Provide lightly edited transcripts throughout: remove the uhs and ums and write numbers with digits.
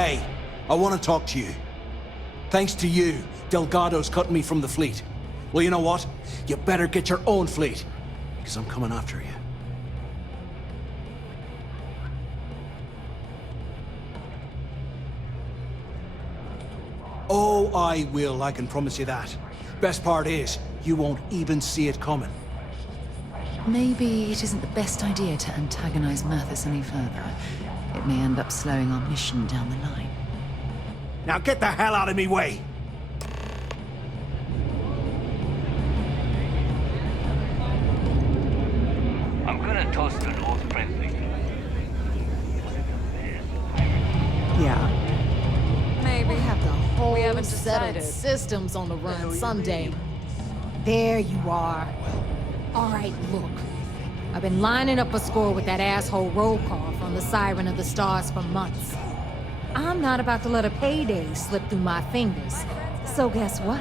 Hey, I want to talk to you. Thanks to you, Delgado's cutting me from the fleet. Well, you know what? You better get your own fleet, because I'm coming after you. Oh, I will, I can promise you that. Best part is, you won't even see it coming. Maybe it isn't the best idea to antagonize Mathis any further. It may end up slowing our mission down the line. Now get the hell out of me way! I'm gonna toast an old friendly. Yeah. Maybe. We have the whole We haven't set of decided. systems on the run someday. There you are. All right, look. I've been lining up a score with that asshole roll call from the Siren of the Stars for months. I'm not about to let a payday slip through my fingers. So guess what?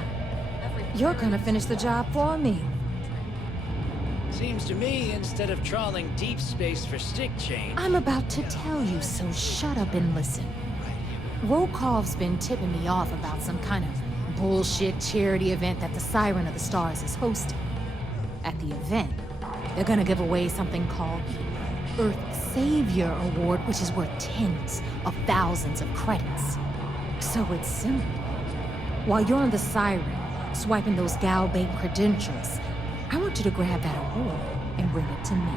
You're gonna finish the job for me. Seems to me, instead of trawling deep space for stick change... I'm about to tell you, so shut up and listen. Rokov's been tipping me off about some kind of bullshit charity event that the Siren of the Stars is hosting. At the event, they're gonna give away something called the Earth Savior Award, which is worth tens of thousands of credits. So it's simple. While you're on the Siren, swiping those GalBank credentials, I want you to grab that award and bring it to me.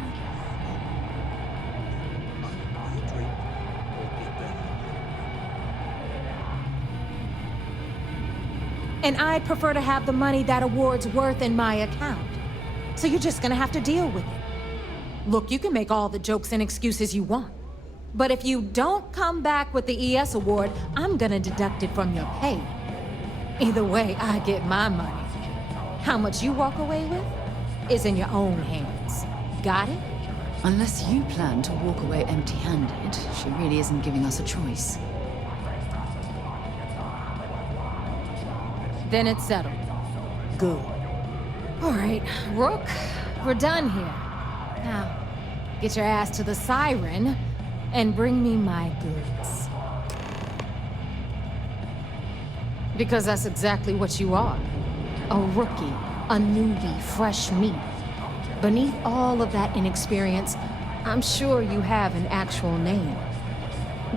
And I'd prefer to have the money that award's worth in my account. So you're just gonna have to deal with it. Look, you can make all the jokes and excuses you want. But if you don't come back with the ES award, I'm gonna deduct it from your pay. Either way, I get my money. How much you walk away with is in your own hands. Got it? Unless you plan to walk away empty-handed, she really isn't giving us a choice. Then it's settled. Good. All right, Rook, we're done here. Now, get your ass to the Siren and bring me my goods. Because that's exactly what you are. A rookie, a newbie, fresh meat. Beneath all of that inexperience, I'm sure you have an actual name.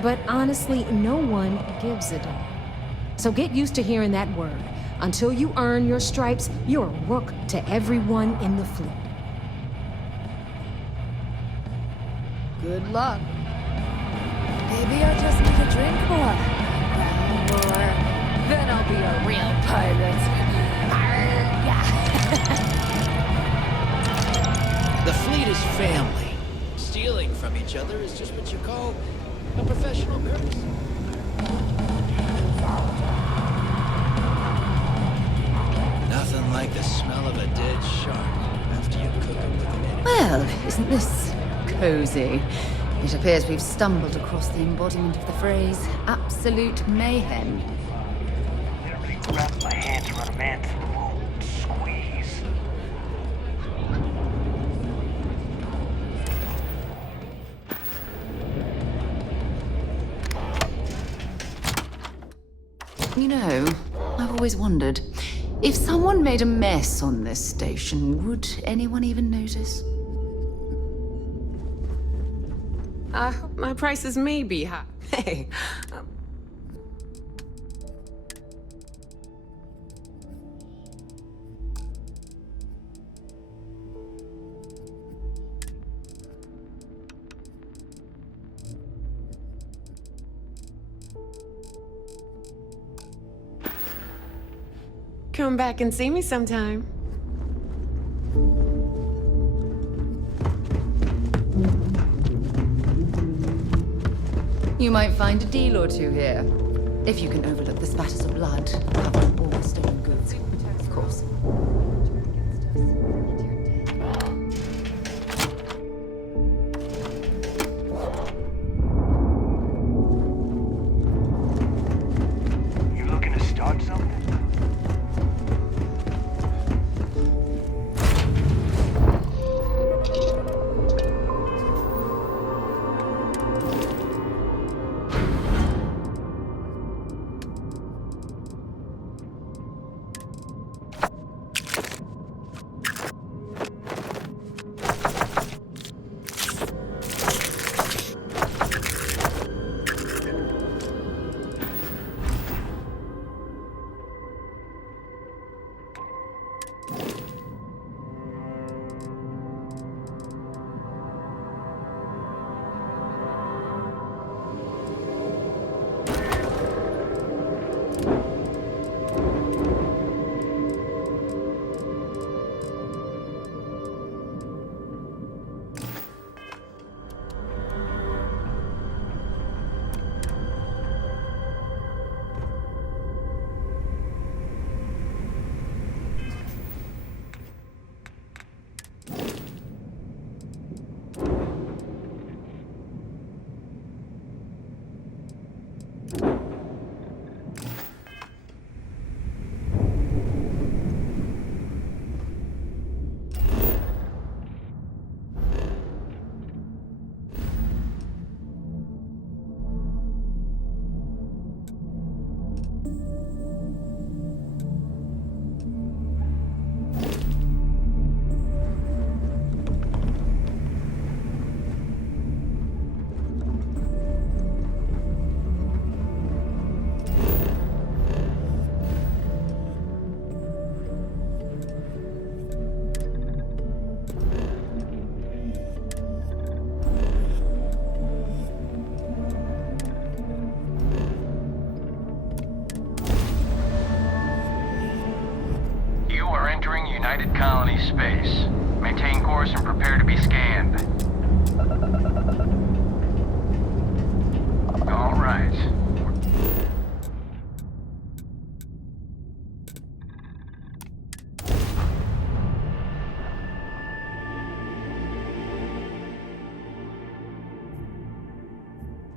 But honestly, no one gives a damn. So get used to hearing that word. Until you earn your stripes, you're a rook to everyone in the fleet. Good luck. Maybe I just need a drink more. More. Then I'll be a real pirate. The fleet is family. Stealing from each other is just what you call a professional courtesy. Nothing like the smell of a dead shark after you cook them with an enemy. Well, isn't this cozy? It appears we've stumbled across the embodiment of the phrase, absolute mayhem. Literally grabbed my hand to run a man through the wall. Squeeze. You know, I've always wondered, if someone made a mess on this station, would anyone even notice? My prices may be high. Hey, come back and see me sometime. You might find a deal or two here. If you can overlook the spatters of blood, cover all the stolen goods, of course. You looking to start something? space. Maintain course and prepare to be scanned. All right.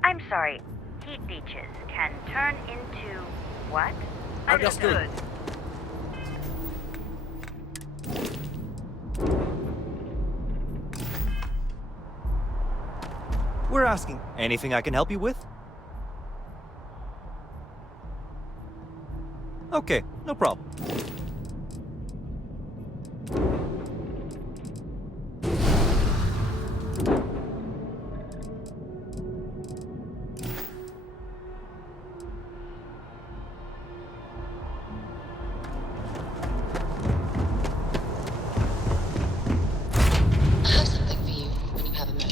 I'm sorry. Heat leeches can turn into what? Understood. We're asking. Anything I can help you with? Okay, no problem. I have something for you when you have a moment.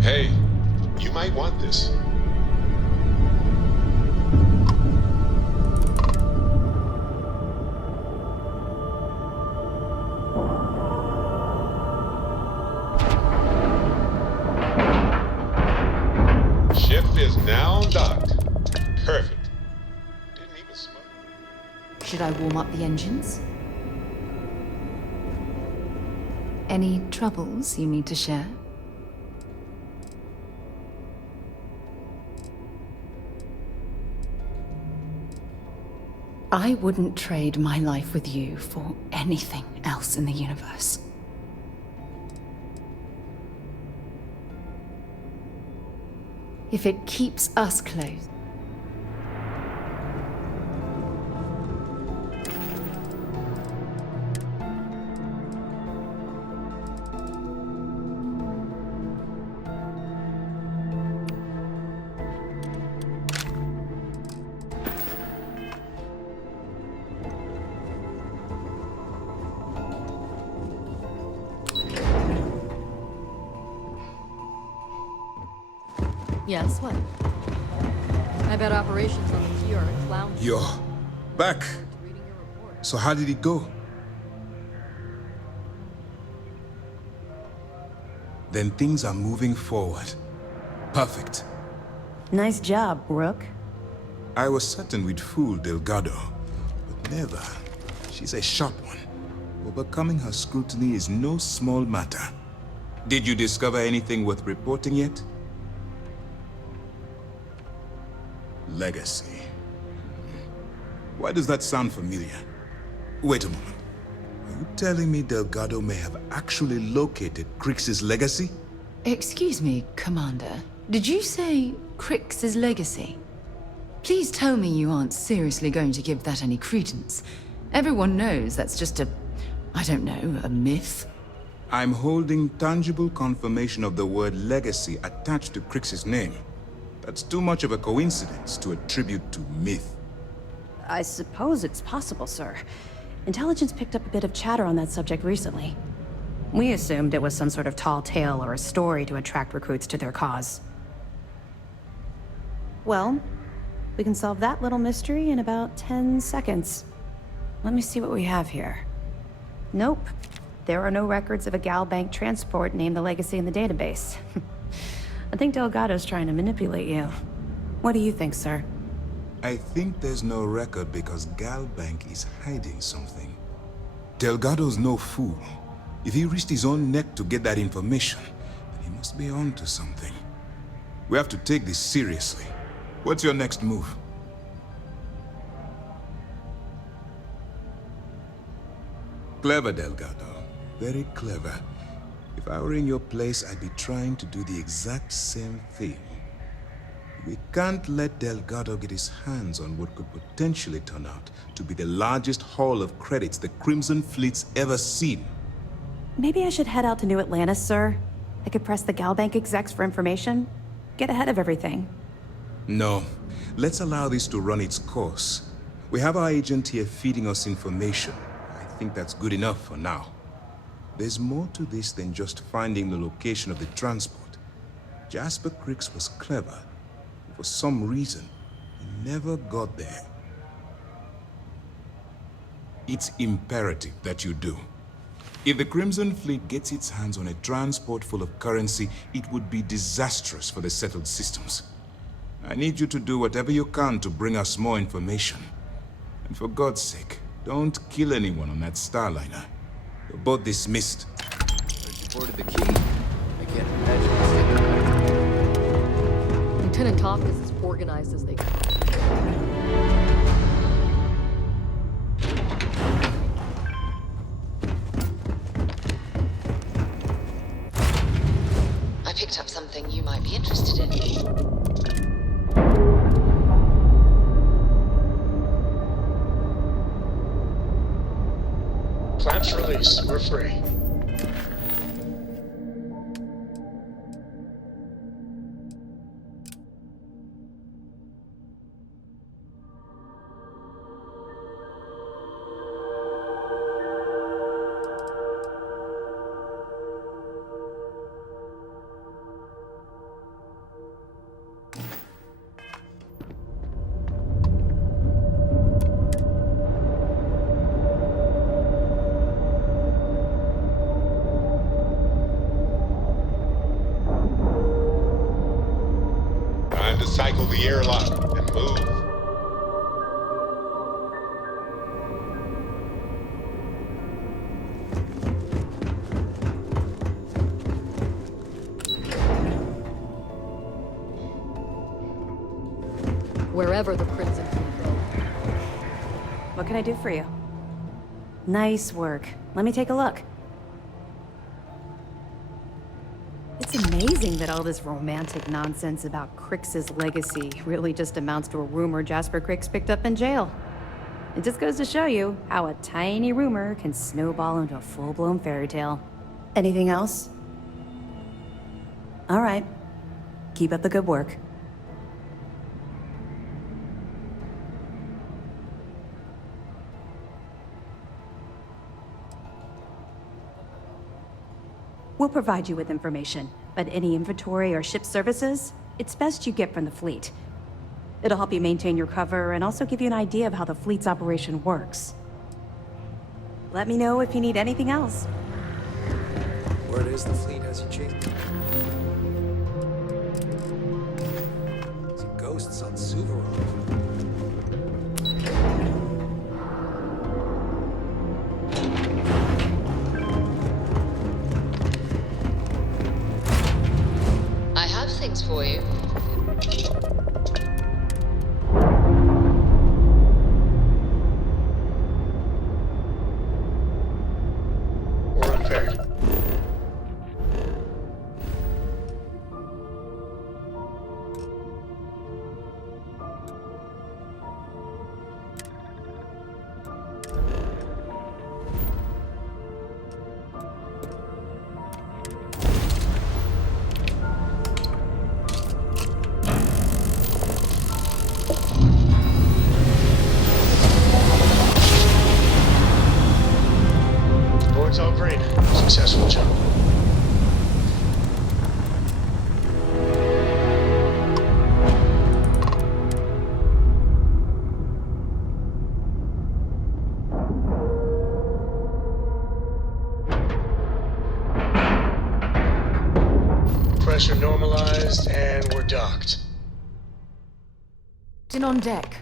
Hey, you might want this. Ship is now docked. Perfect. Didn't even smoke. Should I warm up the engines? Any troubles you need to share? I wouldn't trade my life with you for anything else in the universe. If it keeps us close. Yes, what? I bet operations on the Key are a clown. You're back. Reading your report. So how did it go? Then things are moving forward. Perfect. Nice job, Rook. I was certain we'd fool Delgado, but never. She's a sharp one. Overcoming her scrutiny is no small matter. Did you discover anything worth reporting yet? Legacy. Why does that sound familiar? Wait a moment. you telling me Delgado may have actually located Crix's legacy? Excuse me, Commander. Did you say Crix's legacy? Please tell me you aren't seriously going to give that any credence. Everyone knows that's just I don't know, a myth. I'm holding tangible confirmation of the word legacy attached to Crix's name. That's too much of a coincidence to attribute to myth. I suppose it's possible, sir. Intelligence picked up a bit of chatter on that subject recently. We assumed it was some sort of tall tale or a story to attract recruits to their cause. Well, we can solve that little mystery in about 10 seconds. Let me see what we have here. Nope. There are no records of a GalBank transport named the Legacy in the database. I think Delgado's trying to manipulate you. What do you think, sir? I think there's no record because GalBank is hiding something. Delgado's no fool. If he risked his own neck to get that information, then he must be on to something. We have to take this seriously. What's your next move? Clever, Delgado. Very clever. If I were in your place, I'd be trying to do the exact same thing. We can't let Delgado get his hands on what could potentially turn out to be the largest haul of credits the Crimson Fleet's ever seen. Maybe I should head out to New Atlantis, sir. I could press the GalBank execs for information. Get ahead of everything. No. Let's allow this to run its course. We have our agent here feeding us information. I think that's good enough for now. There's more to this than just finding the location of the transport. Jasper Crix was clever. For some reason, he never got there. It's imperative that you do. If the Crimson Fleet gets its hands on a transport full of currency, it would be disastrous for the settled systems. I need you to do whatever you can to bring us more information. And for God's sake, don't kill anyone on that Starliner. You're both dismissed. You boarded the key? I can't imagine. Lieutenant Toft is as organized as they can. I picked up something you might be interested in. Clamps release. We're free. Time to cycle the airlock and move. Wherever the Crimson Fleet go. What can I do for you? Nice work. Let me take a look. It's amazing that all this romantic nonsense about Crix's legacy really just amounts to a rumor Jasper Crix picked up in jail. It just goes to show you how a tiny rumor can snowball into a full-blown fairy tale. Anything else? All right. Keep up the good work. We'll provide you with information, but any inventory or ship services, it's best you get from the fleet. It'll help you maintain your cover and also give you an idea of how the fleet's operation works. Let me know if you need anything else. Word is the fleet has you chased. See ghosts on Suvorov. Things for you. pressure normalized, and we're docked. In on deck.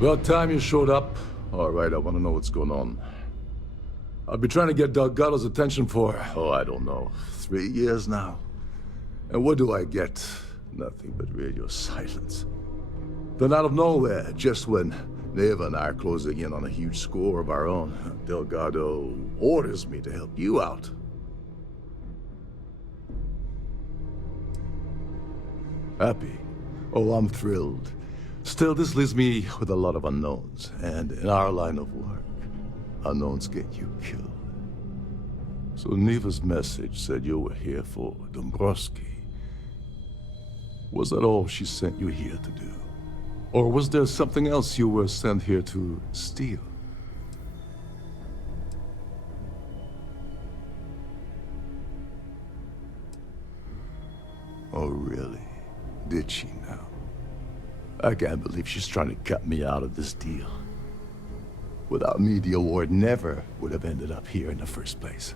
About time you showed up. All right, I want to know what's going on. I've been trying to get Delgado's attention for, I don't know, 3 years now. And what do I get? Nothing but radio silence. Then out of nowhere, just when Neva and I are closing in on a huge score of our own, Delgado orders me to help you out. Happy? Oh, I'm thrilled. Still, this leaves me with a lot of unknowns, and in our line of work, unknowns get you killed. So Neva's message said you were here for Dombrowski. Was that all she sent you here to do? Or was there something else you were sent here to steal? Oh, really? Did she now? I can't believe she's trying to cut me out of this deal. Without me, the award never would have ended up here in the first place.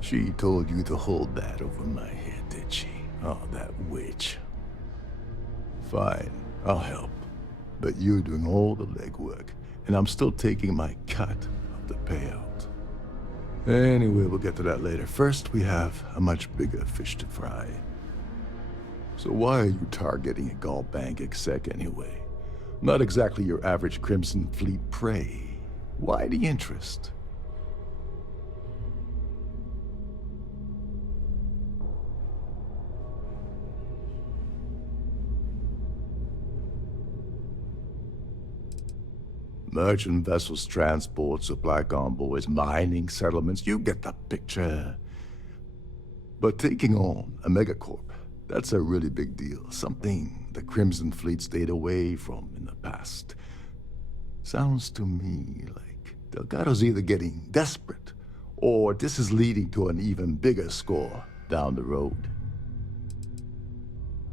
She told you to hold that over my head, did she? Oh, that witch. Fine, I'll help. But you're doing all the legwork. And I'm still taking my cut of the payout. Anyway, we'll get to that later. First, we have a much bigger fish to fry. So why are you targeting a GalBank exec anyway? Not exactly your average Crimson Fleet prey. Why the interest? Merchant vessels, transport, supply convoys, mining settlements, you get the picture. But taking on a megacorp, that's a really big deal. Something the Crimson Fleet stayed away from in the past. Sounds to me like Delgado's either getting desperate, or this is leading to an even bigger score down the road.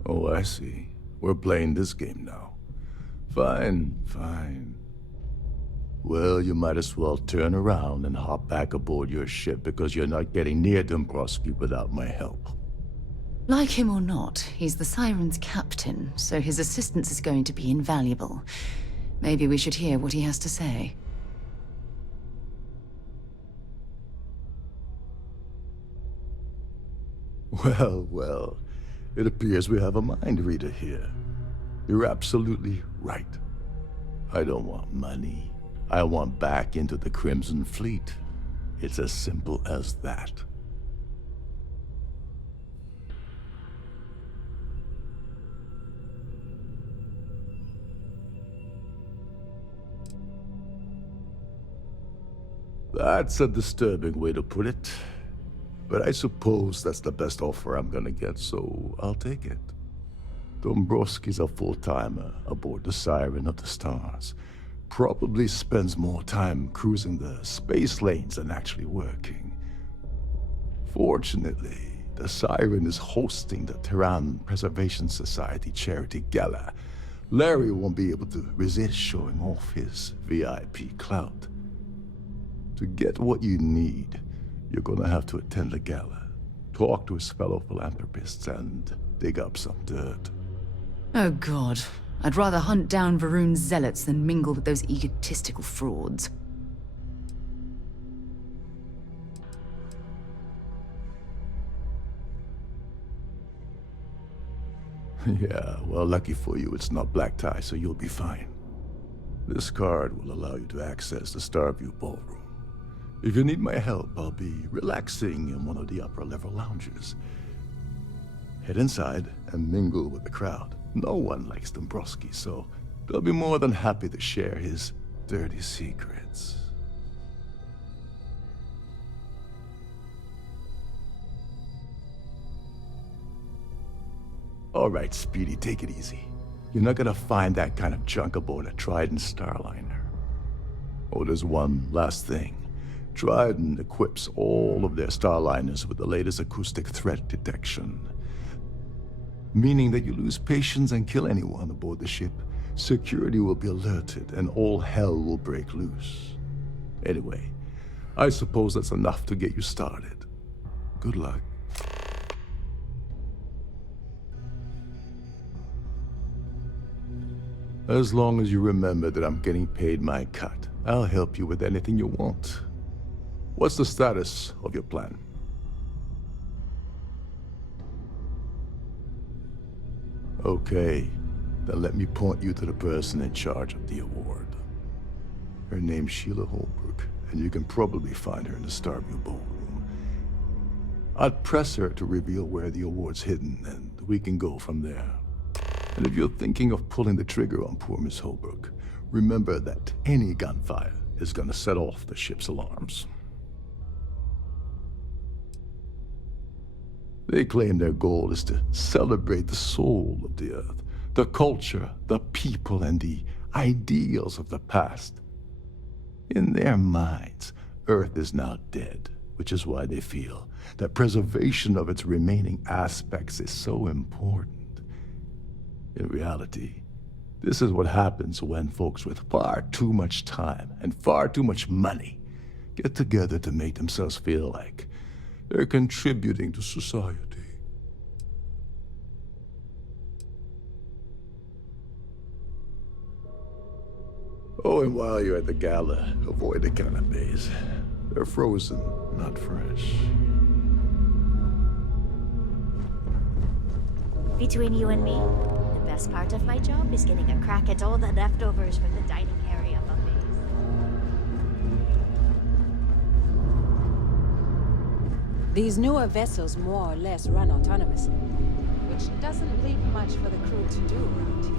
Oh, I see. We're playing this game now. Fine, fine. Well, you might as well turn around and hop back aboard your ship because you're not getting near Dombrowski without my help. Like him or not, he's the Siren's captain, so his assistance is going to be invaluable. Maybe we should hear what he has to say. Well, well, it appears we have a mind reader here. You're absolutely right. I don't want money. I want back into the Crimson Fleet. It's as simple as that. That's a disturbing way to put it. But I suppose that's the best offer I'm gonna get, so I'll take it. Dombrowski's a full-timer aboard the Siren of the Stars. Probably spends more time cruising the space lanes than actually working. Fortunately, the Siren is hosting the Terran Preservation Society charity gala. Larry won't be able to resist showing off his VIP clout. To get what you need, you're gonna have to attend the gala, talk to his fellow philanthropists, and dig up some dirt. Oh God. I'd rather hunt down Varun's zealots than mingle with those egotistical frauds. Yeah, well, lucky for you, it's not black tie, so you'll be fine. This card will allow you to access the Starfield ballroom. If you need my help, I'll be relaxing in one of the upper-level lounges. Head inside and mingle with the crowd. No one likes Dombrowski, so they'll be more than happy to share his dirty secrets. All right, Speedy, take it easy. You're not gonna find that kind of junk aboard a Trident Starliner. Oh, there's one last thing. Trident equips all of their Starliners with the latest acoustic threat detection. Meaning that you lose patience and kill anyone aboard the ship, security will be alerted and all hell will break loose. Anyway, I suppose that's enough to get you started. Good luck. As long as you remember that I'm getting paid my cut, I'll help you with anything you want. What's the status of your plan? Okay, then let me point you to the person in charge of the award. Her name's Sheila Holbrook, and you can probably find her in the Starfield ballroom. I'd press her to reveal where the award's hidden, and we can go from there. And if you're thinking of pulling the trigger on poor Miss Holbrook, remember that any gunfire is gonna set off the ship's alarms. They claim their goal is to celebrate the soul of the Earth, the culture, the people, and the ideals of the past. In their minds, Earth is now dead, which is why they feel that preservation of its remaining aspects is so important. In reality, this is what happens when folks with far too much time and far too much money get together to make themselves feel like they're contributing to society. Oh, and while you're at the gala, avoid the canapes. They're frozen, not fresh. Between you and me, the best part of my job is getting a crack at all the leftovers from the dining area buffets. These newer vessels more or less run autonomously, which doesn't leave much for the crew to do around here.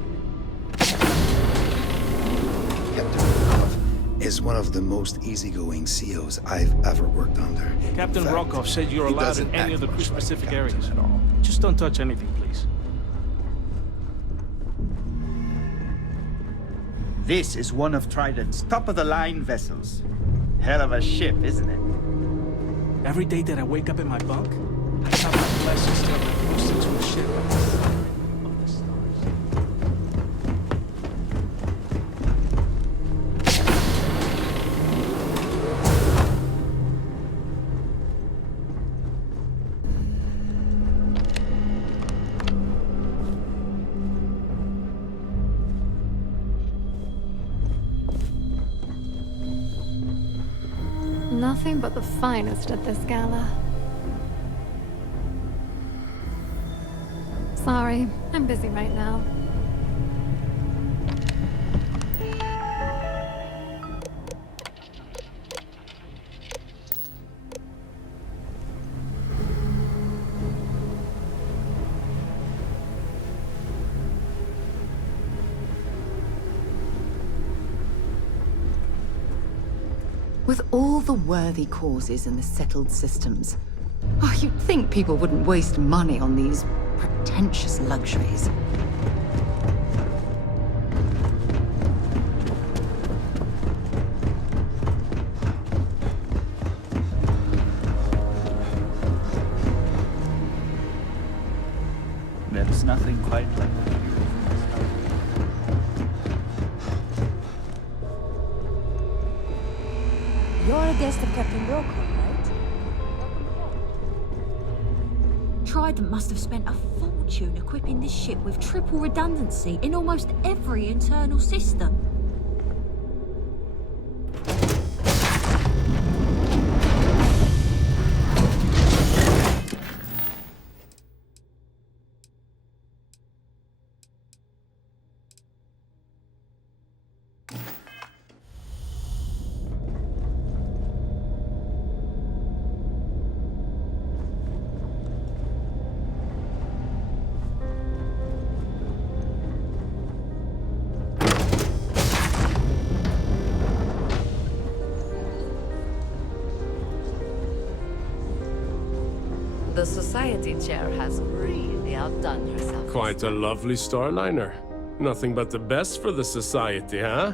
Captain Rokov is one of the most easygoing COs I've ever worked under. Captain Rokov said you're he allowed doesn't in any of the act much crew-specific like a captain areas. at all. Just don't touch anything, please. This is one of Trident's top-of-the-line vessels. Hell of a ship, isn't it? Every day that I wake up in my bunk, I count my blessings to have boosted to a ship like the Siren of the Stars. Nothing but the finest at this gala. Sorry, I'm busy right now. With all the worthy causes and the settled systems, you'd think people wouldn't waste money on these pretentious luxuries. There's nothing quite like that. You're a guest of Captain Rokov, right? Trident must have spent a fortune equipping this ship with triple redundancy in almost every internal system. The Society Chair has really outdone herself. Quite a lovely starliner. Nothing but the best for the Society, huh?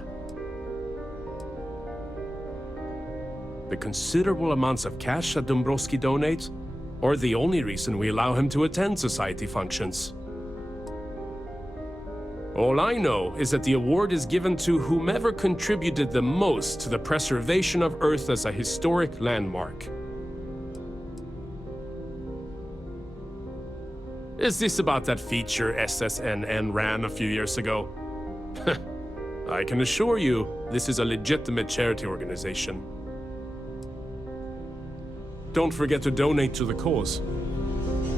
The considerable amounts of cash that Dombrowski donates are the only reason we allow him to attend Society functions. All I know is that the award is given to whomever contributed the most to the preservation of Earth as a historic landmark. Is this about that feature SSNN ran a few years ago? I can assure you, this is a legitimate charity organization. Don't forget to donate to the cause.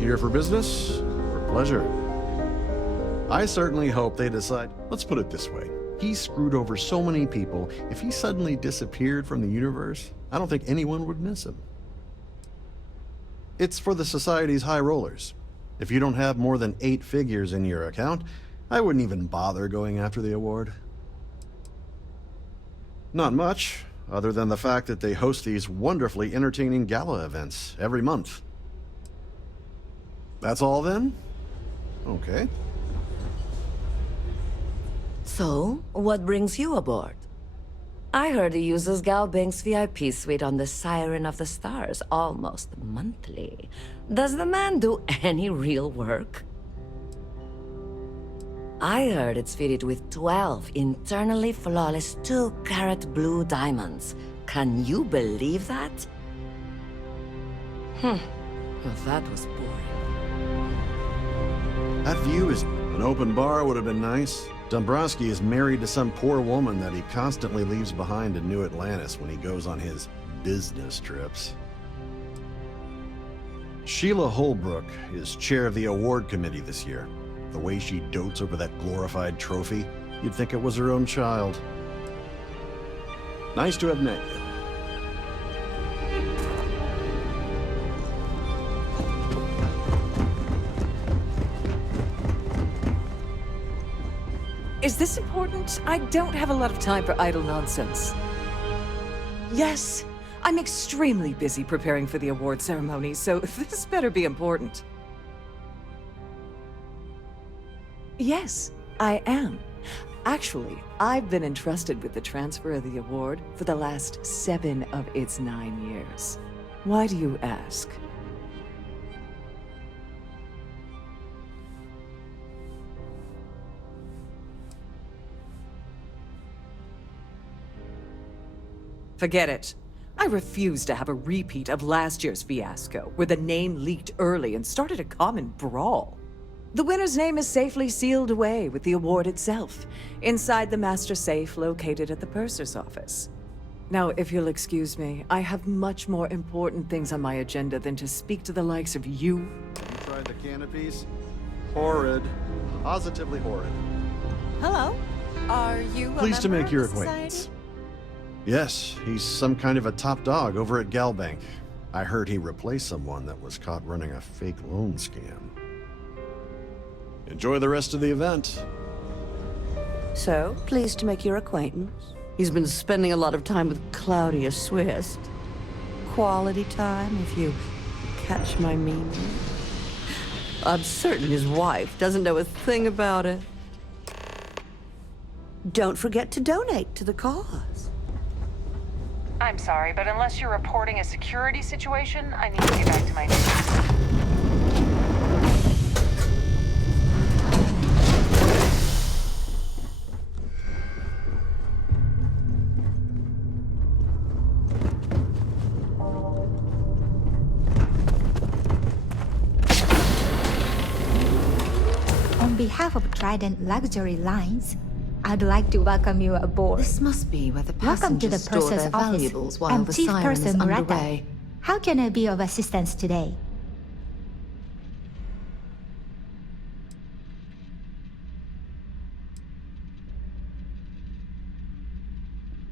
Here for business, for pleasure. I certainly hope they decide. Let's put it this way. He screwed over so many people, if he suddenly disappeared from the universe, I don't think anyone would miss him. It's for the Society's high rollers. If you don't have more than 8 figures in your account, I wouldn't even bother going after the award. Not much, other than the fact that they host these wonderfully entertaining gala events every month. That's all then? Okay. So, what brings you aboard? I heard he uses GalBank's VIP suite on the Siren of the Stars almost monthly. Does the man do any real work? I heard it's fitted with 12 internally flawless 2-carat blue diamonds. Can you believe that? Well, that was boring. That view is... An open bar would have been nice. Dombrowski is married to some poor woman that he constantly leaves behind in New Atlantis when he goes on his business trips. Sheila Holbrook is chair of the award committee this year. The way she dotes over that glorified trophy, you'd think it was her own child. Nice to have met you. Is this important? I don't have a lot of time for idle nonsense. Yes, I'm extremely busy preparing for the award ceremony, so this better be important. Yes, I am. Actually, I've been entrusted with the transfer of the award for the last 7 of its 9 years. Why do you ask? Forget it. I refuse to have a repeat of last year's fiasco, where the name leaked early and started a common brawl. The winner's name is safely sealed away with the award itself, inside the master safe located at the purser's office. Now, if you'll excuse me, I have much more important things on my agenda than to speak to the likes of you. You tried the canopies? Horrid. Positively horrid. Hello. Are you a Pleased to member make your of the acquaintance. society? Yes, he's some kind of a top dog over at GalBank. I heard he replaced someone that was caught running a fake loan scam. Enjoy the rest of the event. So, pleased to make your acquaintance. He's been spending a lot of time with Claudia Swist. Quality time, if you catch my meaning. I'm certain his wife doesn't know a thing about it. Don't forget to donate to the cause. I'm sorry, but unless you're reporting a security situation, I need to get back to my duties. On behalf of Trident Luxury Lines, I'd like to welcome you aboard. This must be where the Welcome to the passengers store purser's their office. valuables while I'm the Chief siren is Purser Murata. underway. How can I be of assistance today?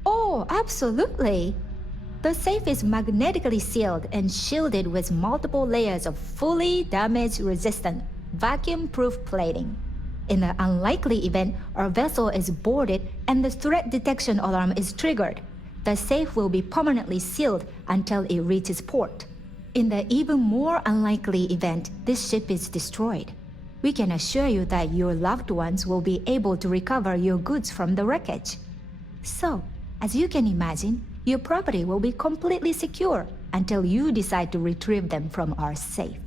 Oh, absolutely. The safe is magnetically sealed and shielded with multiple layers of fully damage-resistant, vacuum-proof plating. In the unlikely event our vessel is boarded and the threat detection alarm is triggered, the safe will be permanently sealed until it reaches port. In the even more unlikely event this ship is destroyed, we can assure you that your loved ones will be able to recover your goods from the wreckage. So, as you can imagine, your property will be completely secure until you decide to retrieve them from our safe.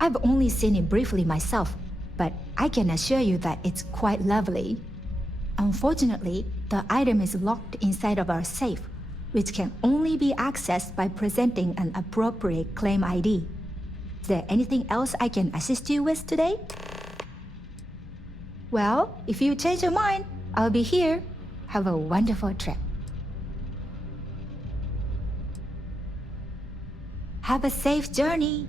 I've only seen it briefly myself, but I can assure you that it's quite lovely. Unfortunately, the item is locked inside of our safe, which can only be accessed by presenting an appropriate claim ID. Is there anything else I can assist you with today? Well, if you change your mind, I'll be here. Have a wonderful trip. Have a safe journey.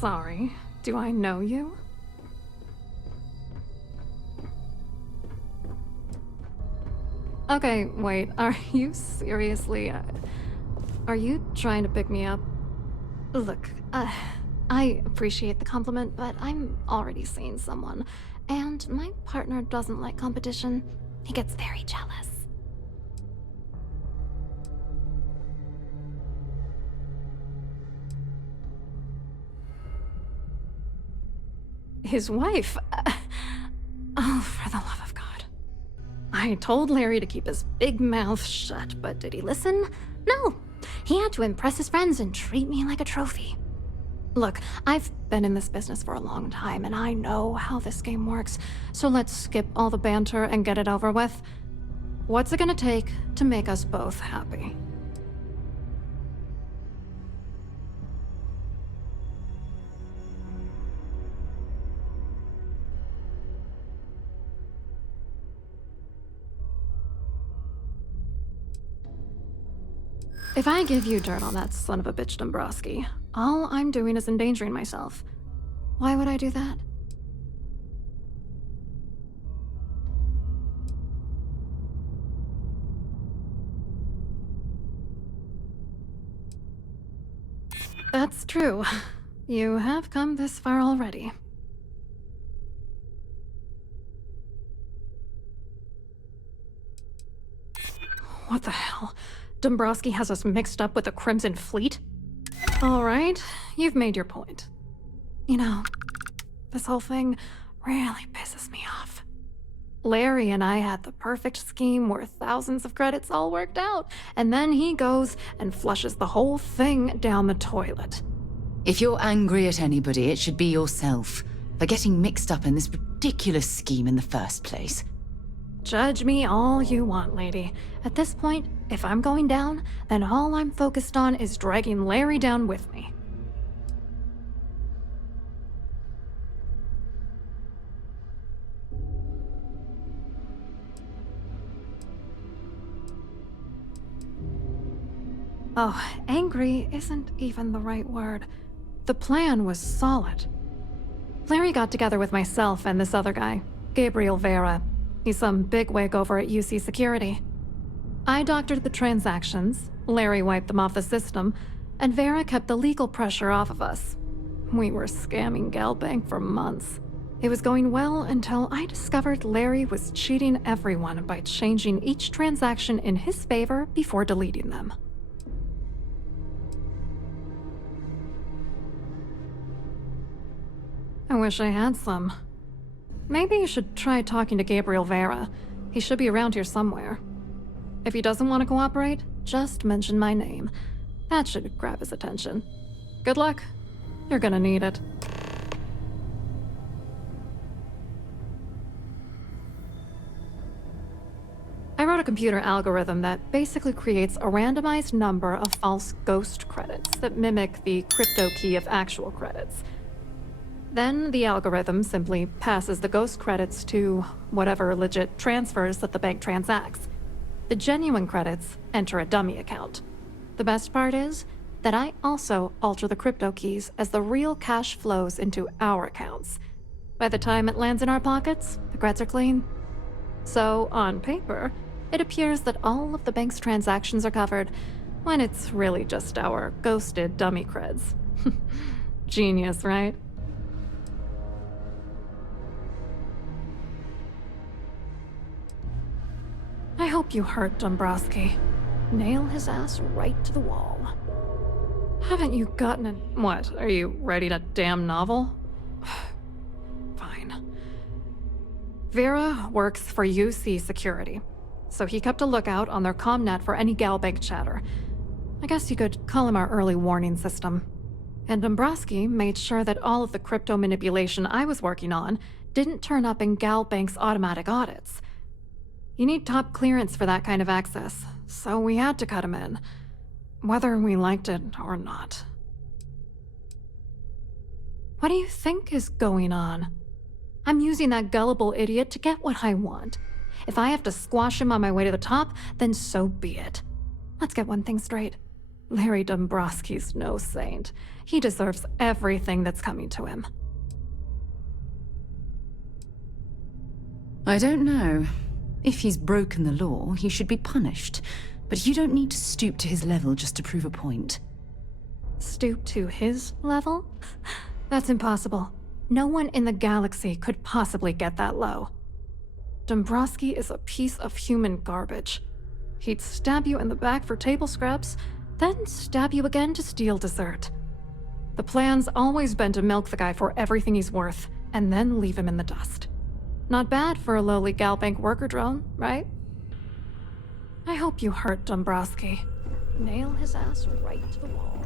Sorry, do I know you? Okay, wait, are you seriously... are you trying to pick me up? Look, I appreciate the compliment, but I'm already seeing someone, and my partner doesn't like competition. He gets very jealous. His wife? Oh, for the love of God. I told Larry to keep his big mouth shut, but did he listen? No. He had to impress his friends and treat me like a trophy. Look, I've been in this business for a long time, and I know how this game works, so let's skip all the banter and get it over with. What's it gonna take to make us both happy? If I give you dirt on that son of a bitch Dombrowski, all I'm doing is endangering myself. Why would I do that? That's true. You have come this far already. What the hell? Dombrowski has us mixed up with the Crimson Fleet? All right, you've made your point. You know, this whole thing really pisses me off. Larry and I had the perfect scheme worth thousands of credits all worked out, and then he goes and flushes the whole thing down the toilet. If you're angry at anybody, it should be yourself for getting mixed up in this ridiculous scheme in the first place. Judge me all you want, lady. At this point, if I'm going down, then all I'm focused on is dragging Larry down with me. Oh, angry isn't even the right word. The plan was solid. Larry got together with myself and this other guy, Gabriel Vera. He's some bigwig over at UC Security. I doctored the transactions, Larry wiped them off the system, and Vera kept the legal pressure off of us. We were scamming GalBank for months. It was going well until I discovered Larry was cheating everyone by changing each transaction in his favor before deleting them. I wish I had some. Maybe you should try talking to Gabriel Vera. He should be around here somewhere. If he doesn't want to cooperate, just mention my name. That should grab his attention. Good luck. You're gonna need it. I wrote a computer algorithm that basically creates a randomized number of false ghost credits that mimic the crypto key of actual credits. Then the algorithm simply passes the ghost credits to whatever legit transfers that the bank transacts. The genuine credits enter a dummy account. The best part is that I also alter the crypto keys as the real cash flows into our accounts. By the time it lands in our pockets, the creds are clean. So, on paper, it appears that all of the bank's transactions are covered, when it's really just our ghosted dummy creds. Genius, right? I hope you hurt Dombrowski. Nail his ass right to the wall. Haven't you gotten a... What, are you writing a damn novel? Fine. Vera works for UC Security, so he kept a lookout on their comnet for any GalBank chatter. I guess you could call him our early warning system. And Dombrowski made sure that all of the crypto manipulation I was working on didn't turn up in GalBank's automatic audits. You need top clearance for that kind of access, so we had to cut him in, whether we liked it or not. What do you think is going on? I'm using that gullible idiot to get what I want. If I have to squash him on my way to the top, then so be it. Let's get one thing straight. Larry Dombrowski's no saint. He deserves everything that's coming to him. I don't know. If he's broken the law, he should be punished. But you don't need to stoop to his level just to prove a point. Stoop to his level? That's impossible. No one in the galaxy could possibly get that low. Dombrowski is a piece of human garbage. He'd stab you in the back for table scraps, then stab you again to steal dessert. The plan's always been to milk the guy for everything he's worth, and then leave him in the dust. Not bad for a lowly GalBank worker drone, right? I hope you hurt Dombrowski. Nail his ass right to the wall.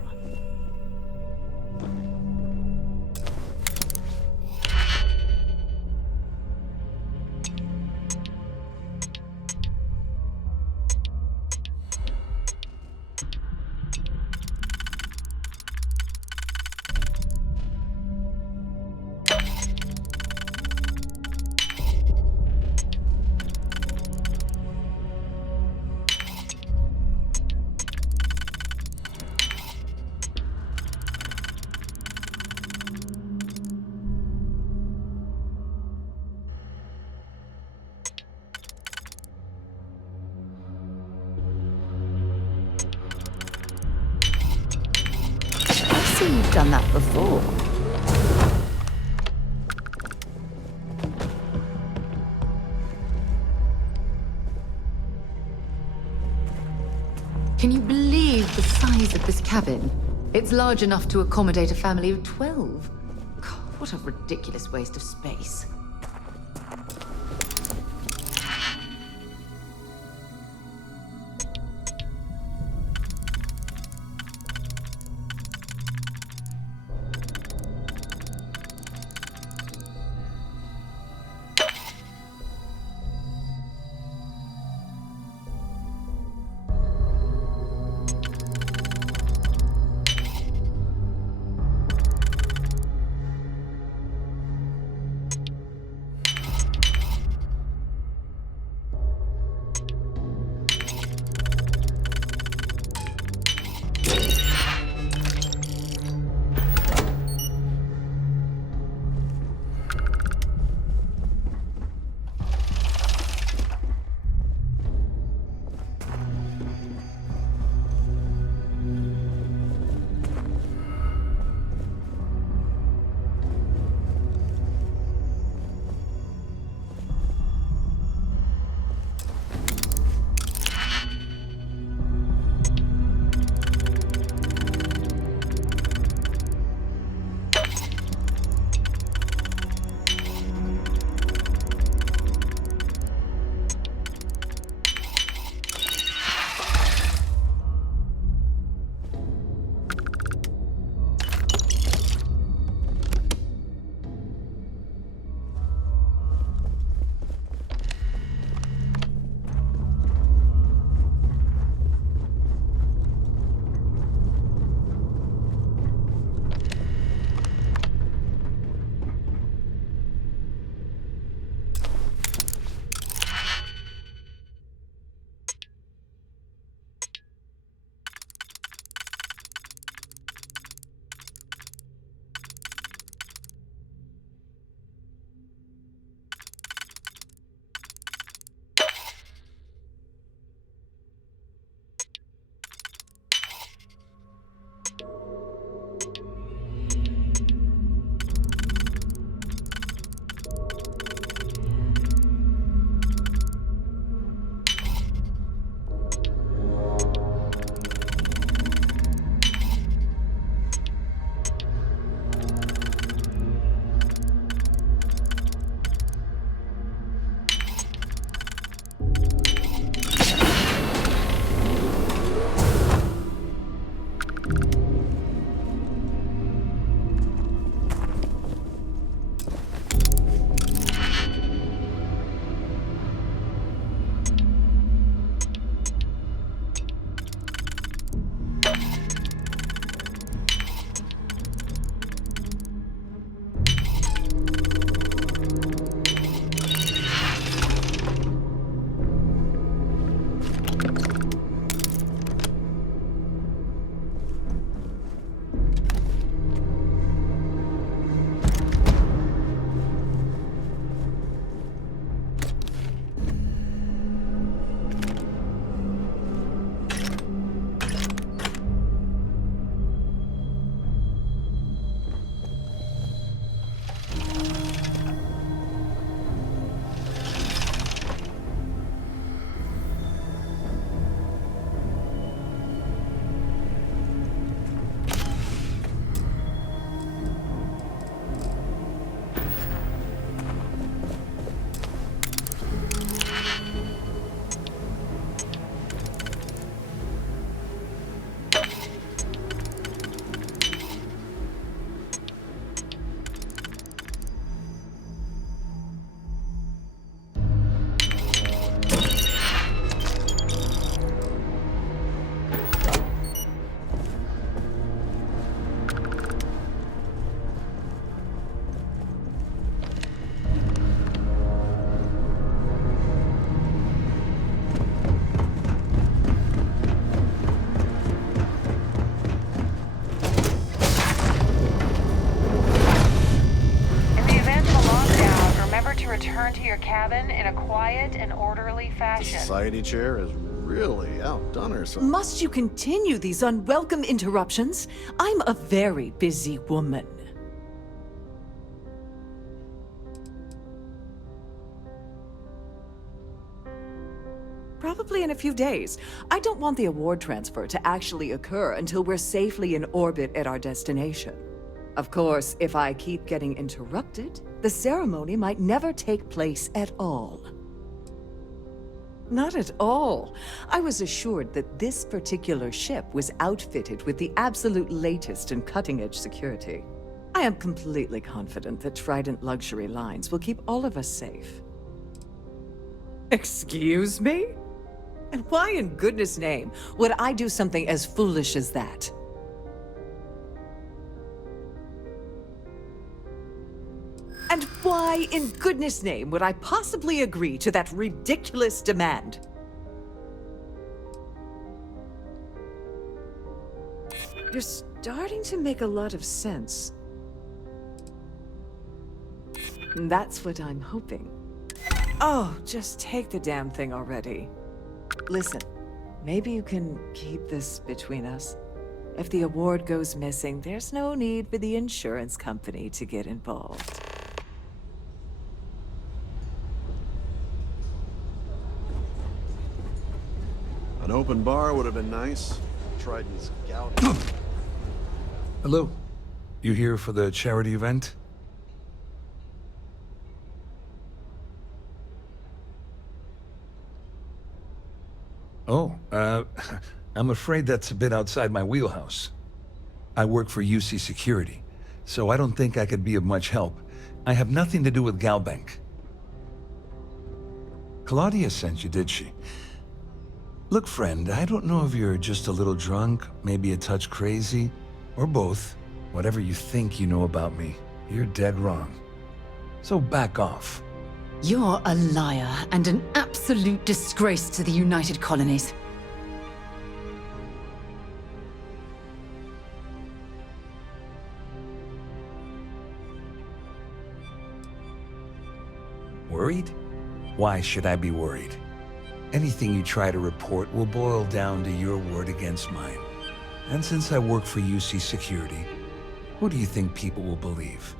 You've done that before. Can you believe the size of this cabin? It's large enough to accommodate a family of 12. God, what a ridiculous waste of space. return to your cabin in a quiet and orderly fashion. The society chair has really outdone herself. Must you continue these unwelcome interruptions? I'm a very busy woman. Probably in a few days. I don't want the award transfer to actually occur until we're safely in orbit at our destination. Of course, if I keep getting interrupted, the ceremony might never take place at all. Not at all. I was assured that this particular ship was outfitted with the absolute latest and cutting-edge security. I am completely confident that Trident Luxury Lines will keep all of us safe. Excuse me? And why in goodness name would I do something as foolish as that? And why in goodness name would I possibly agree to that ridiculous demand? You're starting to make a lot of sense. That's what I'm hoping. Oh, just take the damn thing already. Listen, maybe you can keep this between us. If the award goes missing, there's no need for the insurance company to get involved. An open bar would have been nice. Trident's gout. Hello. You here for the charity event? Oh, I'm afraid that's a bit outside my wheelhouse. I work for UC Security, so I don't think I could be of much help. I have nothing to do with GalBank. Claudia sent you, did she? Look, friend, I don't know if you're just a little drunk, maybe a touch crazy, or both. Whatever you think you know about me, you're dead wrong. So back off. You're a liar and an absolute disgrace to the United Colonies. Worried? Why should I be worried? Anything you try to report will boil down to your word against mine. And since I work for UC Security, who do you think people will believe?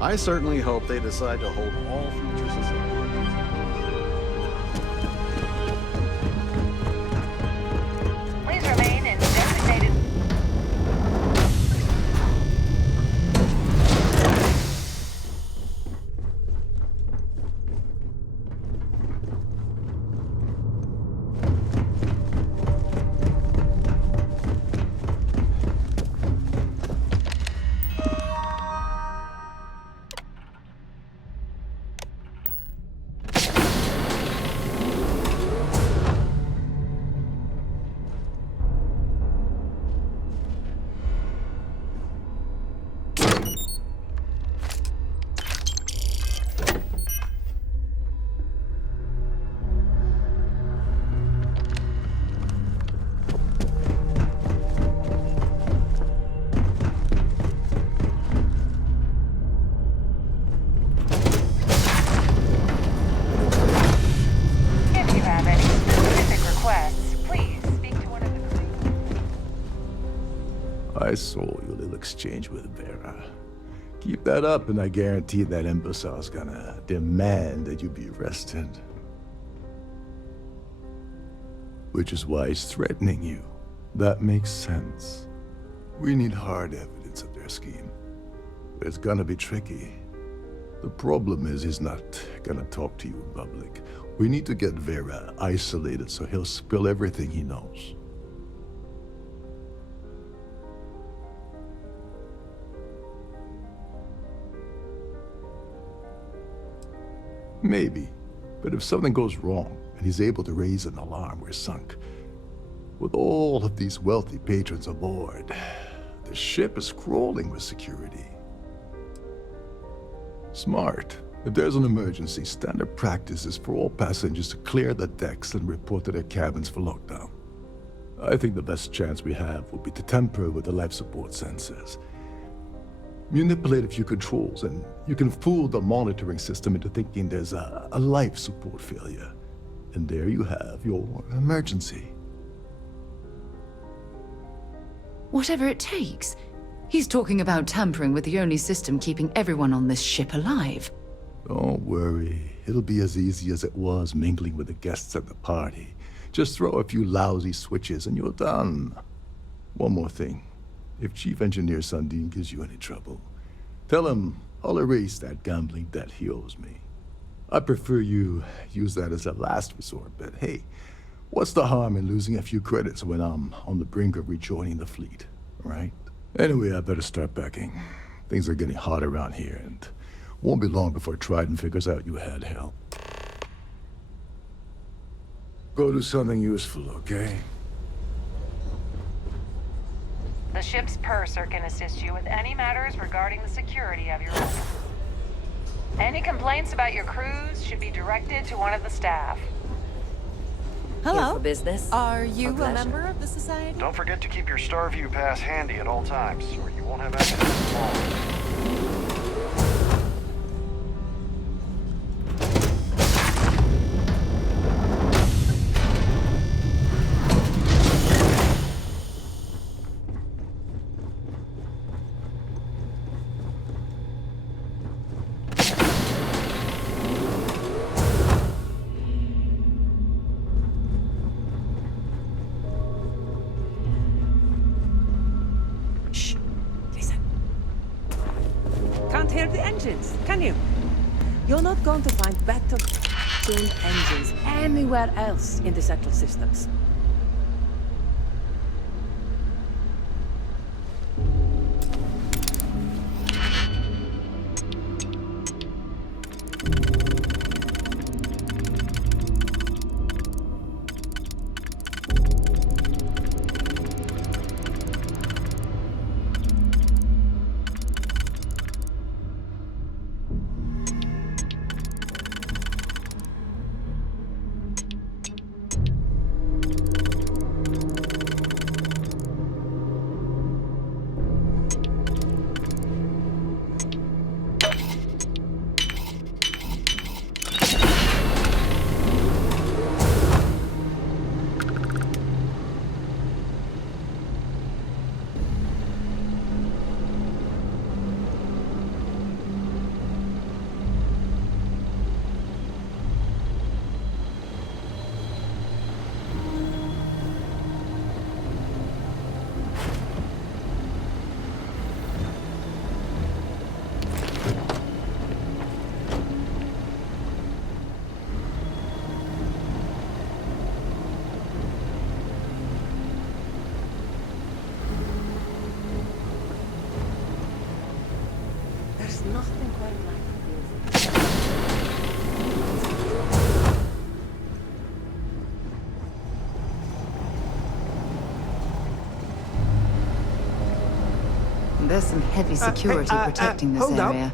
I certainly hope they decide to hold all future societies. Please remain in designated... I saw your little exchange with Vera. Keep that up and I guarantee that imbecile's gonna demand that you be arrested. Which is why he's threatening you. That makes sense. We need hard evidence of their scheme. But it's gonna be tricky. The problem is he's not gonna talk to you in public. We need to get Vera isolated so he'll spill everything he knows. Maybe, but if something goes wrong and he's able to raise an alarm, we're sunk. With all of these wealthy patrons aboard, the ship is crawling with security. Smart. If there's an emergency, standard practice is for all passengers to clear the decks and report to their cabins for lockdown. I think the best chance we have would be to tamper with the life support sensors. Manipulate a few controls, and you can fool the monitoring system into thinking there's a life support failure. And there you have your emergency. Whatever it takes. He's talking about tampering with the only system keeping everyone on this ship alive. Don't worry. It'll be as easy as it was mingling with the guests at the party. Just throw a few lousy switches and you're done. One more thing. If Chief Engineer Sundin gives you any trouble, tell him I'll erase that gambling debt he owes me. I prefer you use that as a last resort, but hey, what's the harm in losing a few credits when I'm on the brink of rejoining the fleet, right? Anyway, I better start packing. Things are getting hot around here, and won't be long before Trident figures out you had help. Go do something useful, okay? The ship's purser can assist you with any matters regarding the security of your vessel. Any complaints about your crews should be directed to one of the staff. Hello. Here for business. Are you A a member of the society? Don't forget to keep your Starview pass handy at all times, or you won't have access to the mall. Can't hear the engines, can you? You're not going to find better tuned engines anywhere else in the Central Systems. there's some heavy security protecting this hold up. area.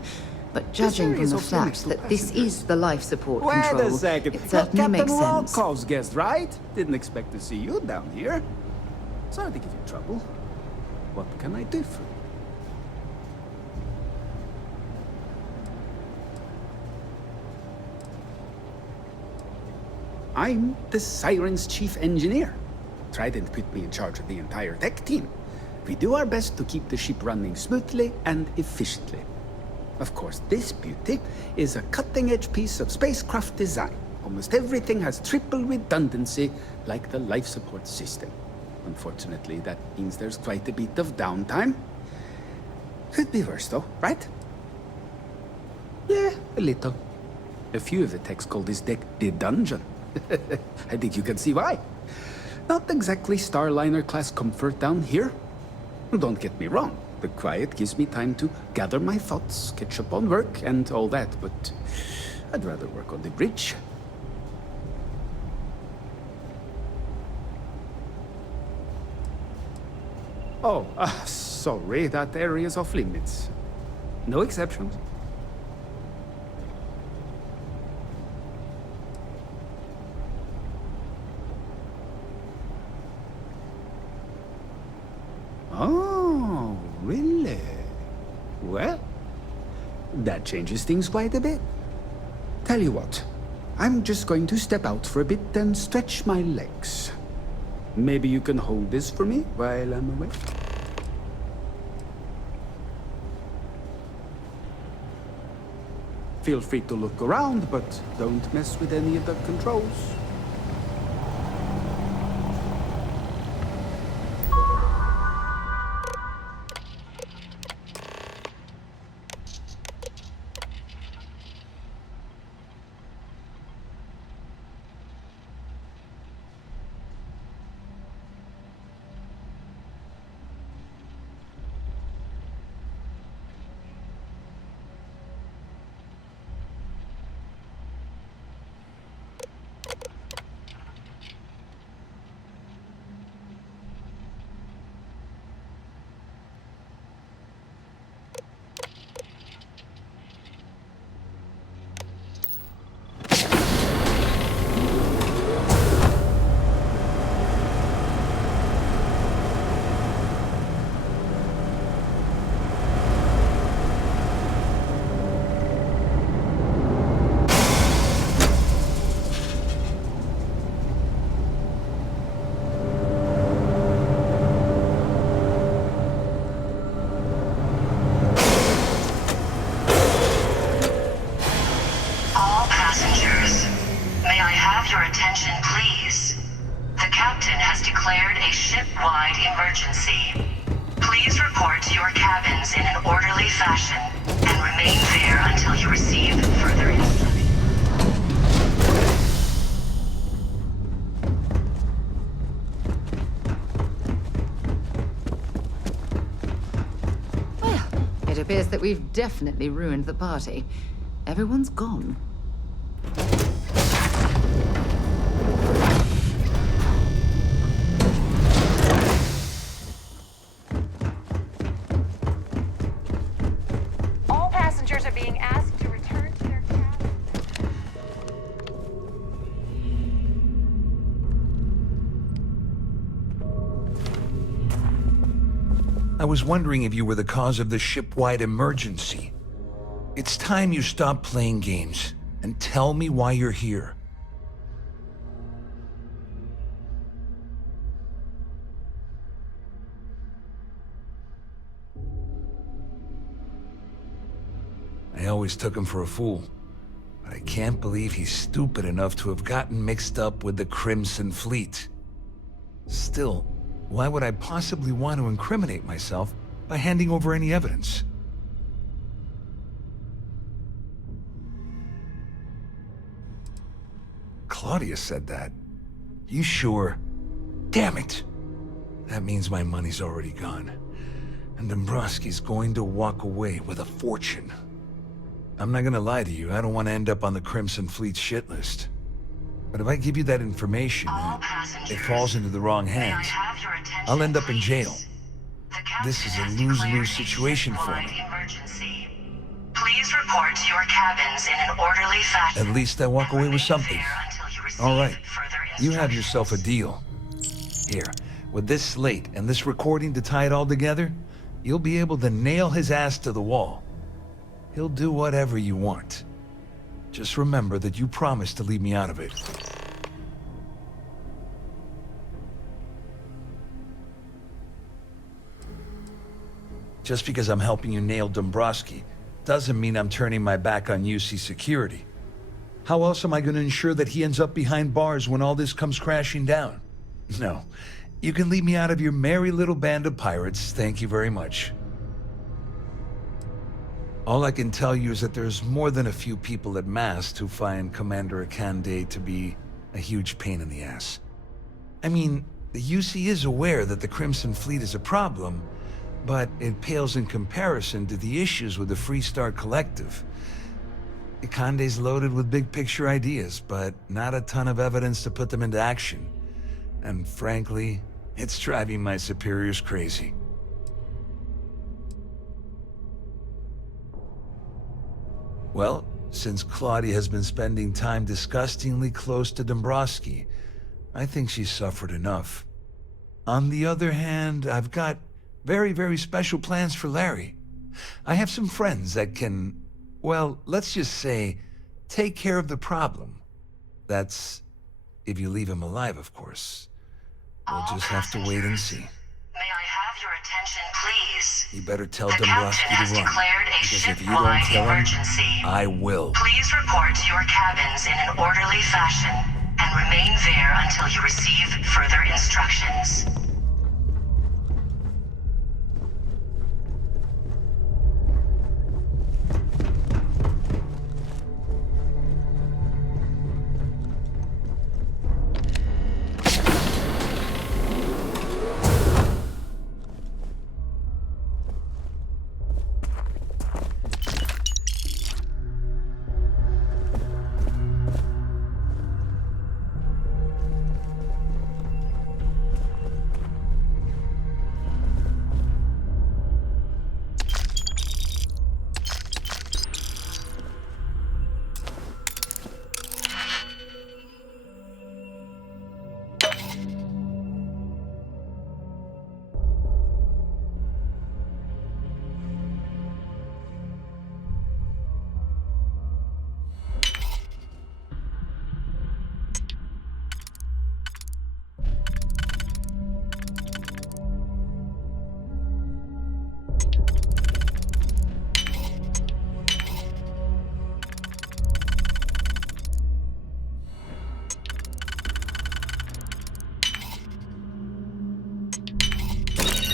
But judging from the fact that this is the life support Wait control, a second. it certainly Captain makes sense. Walkov's guest, right? Didn't expect to see you down here. Sorry to give you trouble. What can I do for you? I'm the Siren's chief engineer. Trident put me in charge of the entire tech team. We do our best to keep the ship running smoothly and efficiently. Of course, this beauty is a cutting-edge piece of spacecraft design. Almost everything has triple redundancy, like the life support system. Unfortunately, that means there's quite a bit of downtime. Could be worse, though, right? Yeah, a little. A few of the techs call this deck the dungeon. I think you can see why. Not exactly Starliner-class comfort down here. Don't get me wrong. The quiet gives me time to gather my thoughts, catch up on work, and all that, but I'd rather work on the bridge. Oh, sorry, that area's off limits. No exceptions. Oh, really? Well, that changes things quite a bit. Tell you what, I'm just going to step out for a bit and stretch my legs. Maybe you can hold this for me while I'm away? Feel free to look around, but don't mess with any of the controls. It appears that we've definitely ruined the party. Everyone's gone. All passengers are being asked to return to their cabins. I was wondering if you were the cause of the ship-wide emergency. It's time you stop playing games and tell me why you're here. I always took him for a fool, but I can't believe he's stupid enough to have gotten mixed up with the Crimson Fleet. Still, why would I possibly want to incriminate myself by handing over any evidence? Claudia said that. You sure? Damn it! That means my money's already gone. And Dombrowski's going to walk away with a fortune. I'm not gonna lie to you, I don't want to end up on the Crimson Fleet shit list. But if I give you that information, it falls into the wrong hands. I'll end up in jail. The this is a lose-lose situation for me. Please report to your cabins in an orderly fashion. At least I walk away with something. All right, you have yourself a deal. Here, with this slate and this recording to tie it all together, you'll be able to nail his ass to the wall. He'll do whatever you want. Just remember that you promised to leave me out of it. Just because I'm helping you nail Dombrowski doesn't mean I'm turning my back on UC security. How else am I going to ensure that he ends up behind bars when all this comes crashing down? No, you can leave me out of your merry little band of pirates, thank you very much. All I can tell you is that there's more than a few people at Mast who find Commander Akande to be a huge pain in the ass. I mean, the UC is aware that the Crimson Fleet is a problem, but it pales in comparison to the issues with the Freestar Collective. Akande's loaded with big-picture ideas, but not a ton of evidence to put them into action. And frankly, it's driving my superiors crazy. Well, since Claudia has been spending time disgustingly close to Dombrowski, I think she's suffered enough. On the other hand, I've got very, very special plans for Larry. I have some friends that can, well, let's just say, take care of the problem. That's if you leave him alive, of course. We'll just have to wait and see. May I have your attention, please? You better tell The Dombrowski captain has to run, declared a because if you don't ship-wide kill him, emergency. I will. Please report to your cabins in an orderly fashion and remain there until you receive further instructions.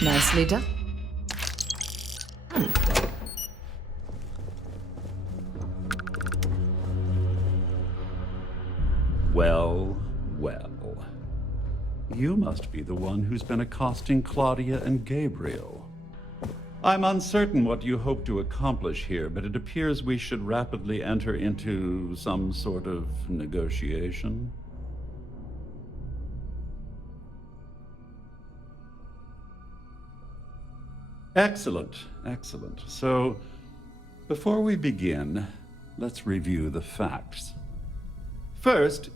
Nicely done. Well, well. You must be the one who's been accosting Claudia and Gabriel. I'm uncertain what you hope to accomplish here, but it appears we should rapidly enter into some sort of negotiation. Excellent, excellent. So, before we begin, let's review the facts. First,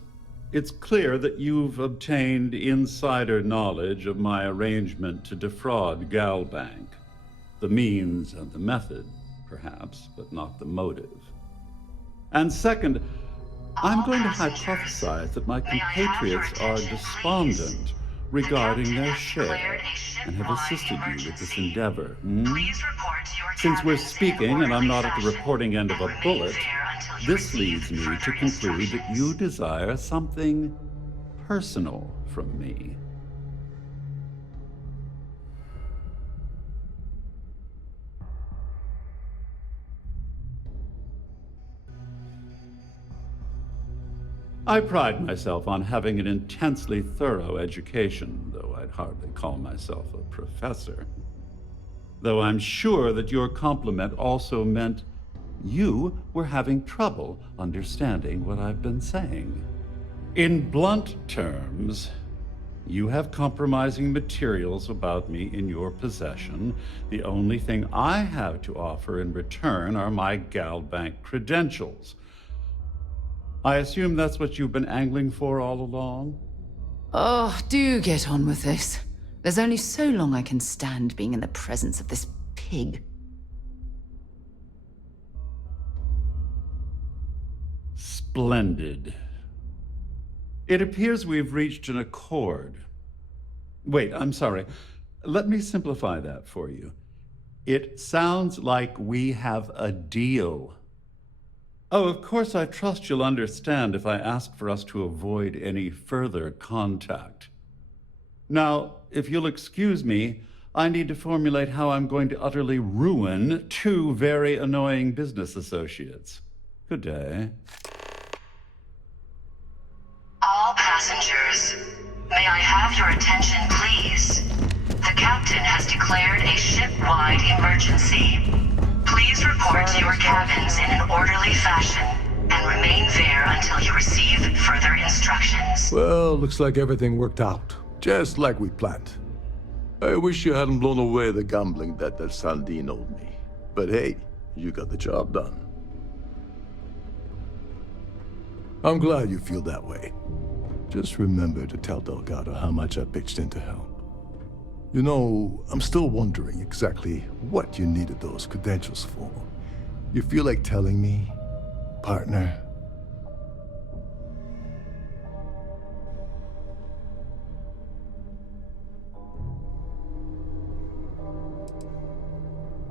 it's clear that you've obtained insider knowledge of my arrangement to defraud GalBank. The means and the method, perhaps, but not the motive. And second, I'm going to hypothesize that my compatriots are despondent regarding their share and have assisted you with this endeavor. Since we're speaking and I'm not at the reporting end of a bullet, this leads me to conclude that you desire something personal from me. I pride myself on having an intensely thorough education, though I'd hardly call myself a professor. Though I'm sure that your compliment also meant you were having trouble understanding what I've been saying. In blunt terms, You have compromising materials about me in your possession. The only thing I have to offer in return are my GalBank credentials. I assume that's what you've been angling for all along? Oh, do get on with this. There's only so long I can stand being in the presence of this pig. Splendid. It appears we've reached an accord. Wait, I'm sorry. Let me simplify that for you. It sounds like we have a deal. Oh, of course, I trust you'll understand if I ask for us to avoid any further contact. Now, if you'll excuse me, I need to formulate how I'm going to utterly ruin two very annoying business associates. Good day. All passengers, may I have your attention, please? The captain has declared a ship-wide emergency. Please report to your cabins in an orderly fashion and remain there until you receive further instructions. Well, looks like everything worked out, just like we planned. I wish you hadn't blown away the gambling debt that Saldin owed me. But hey, you got the job done. I'm glad you feel that way. Just remember to tell Delgado how much I pitched in to help. You know, I'm still wondering exactly what you needed those credentials for. You feel like telling me, partner?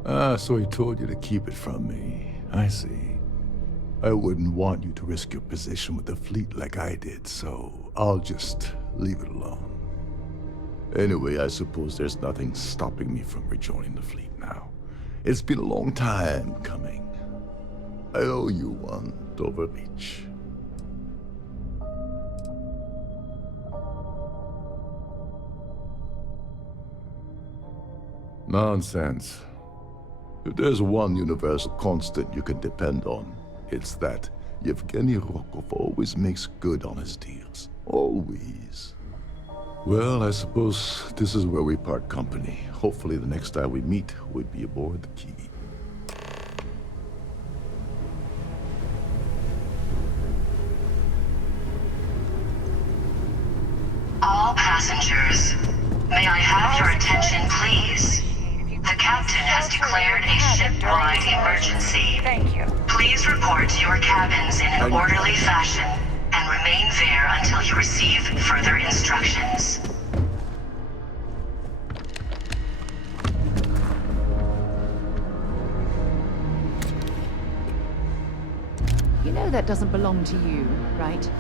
Ah, so he told you to keep it from me. I see. I wouldn't want you to risk your position with the fleet like I did, so I'll just leave it alone. Anyway, I suppose there's nothing stopping me from rejoining the fleet now. It's been a long time coming. I owe you one, Dover Beach. Nonsense. If there's one universal constant you can depend on, it's that Yevgeny Rokov always makes good on his deals. Always. Well, I suppose this is where we part company. Hopefully the next time we meet, we'll be aboard the Key. All passengers, may I have your attention, please? The captain has declared a ship-wide emergency. Thank you. Please report to your cabins in an orderly fashion and remain there until you receive further instructions. You know that doesn't belong to you, right?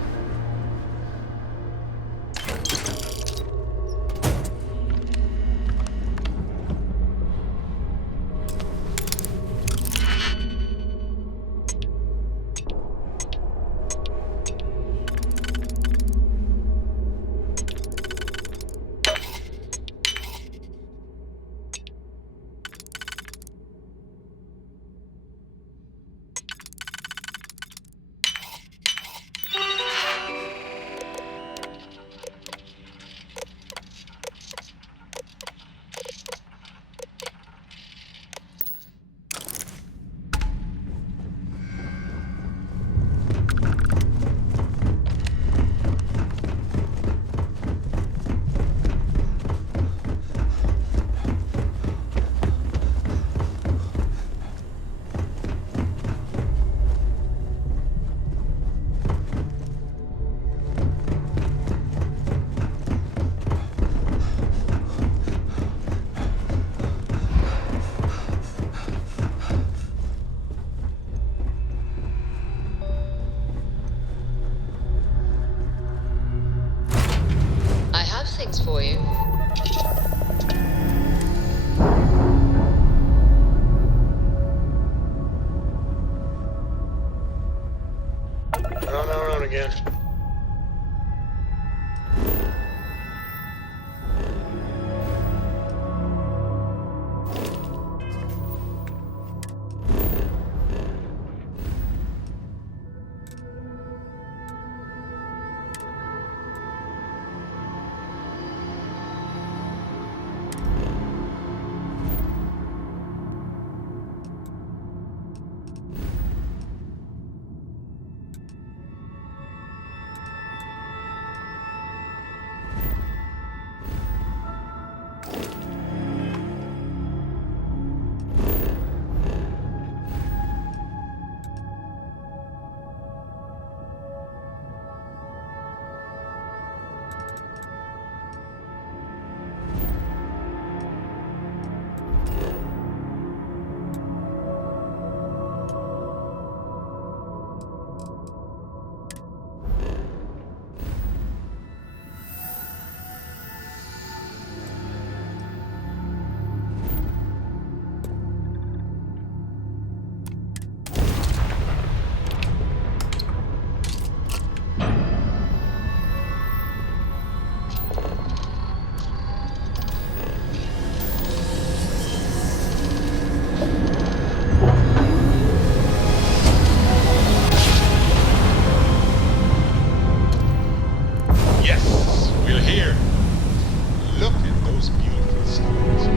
For you. Run again. We're here. Look at those beautiful stars.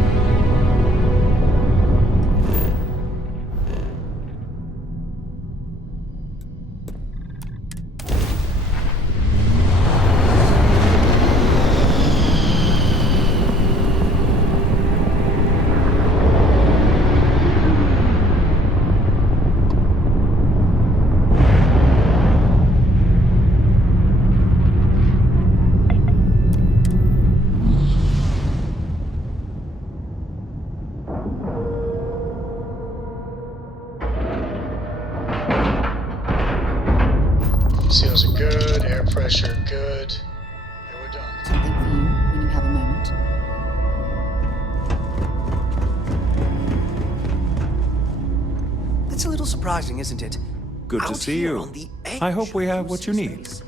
Seals are good, air pressure good, and we're done. Something for you when you have a moment. That's a little surprising, isn't it? Good to Out see here you. on the I hope edge we of have what you need. space.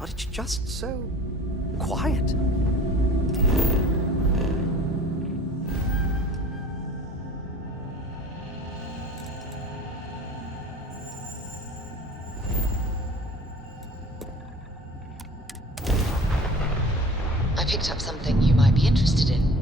But it's just so quiet. I picked up something you might be interested in.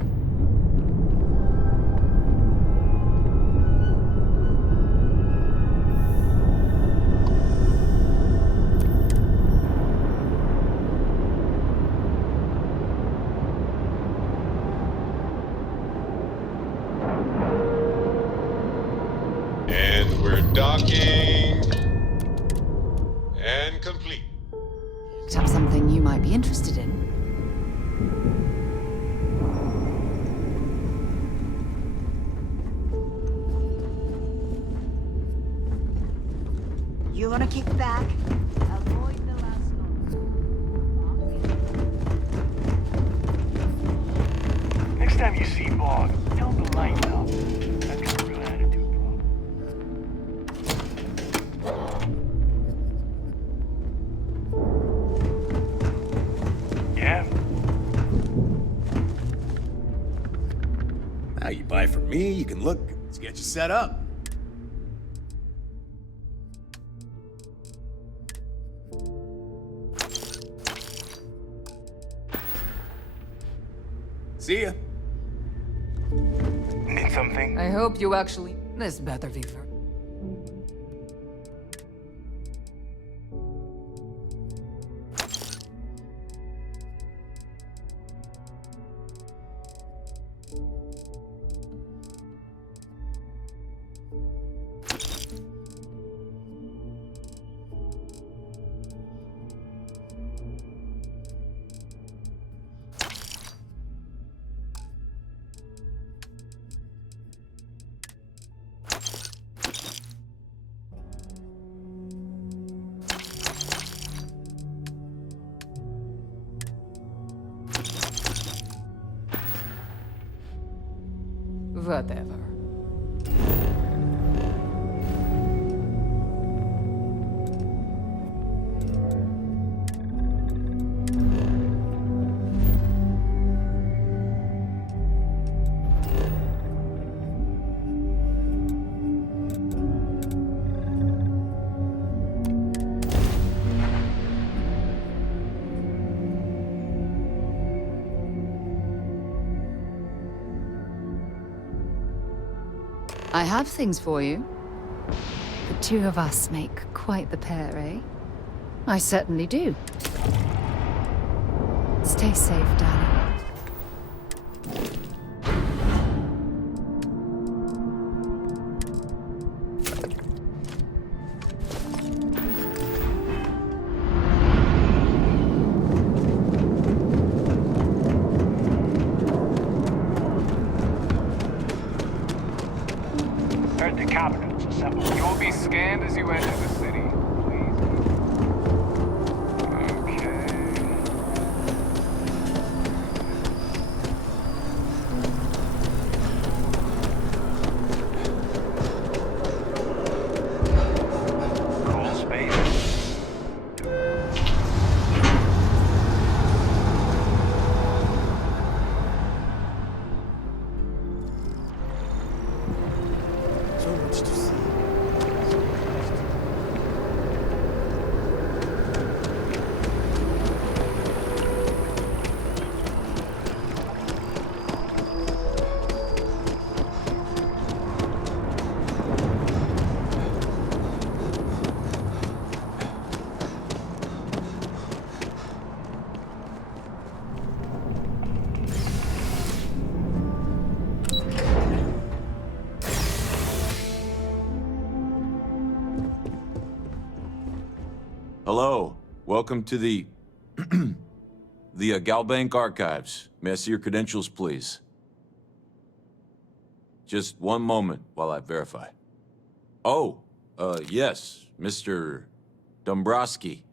And we're docking. And complete. Picked up something you might be interested in. You wanna kick back? Avoid the last one. Next time you see Bog, tell him to lighten up. That's got a real attitude problem. Yeah? Now you buy from me, you can look. Let's get you set up. See ya. Need something? I hope you actually... This better be for... Whatever. I have things for you. The two of us make quite the pair, eh? I certainly do. Stay safe, darling. heard the captain's assembled. You'll be scanned as you enter the city. Hello, welcome to the GalBank archives. May I see your credentials, please? Just one moment while I verify. Oh, yes, Mr. Dombrowski.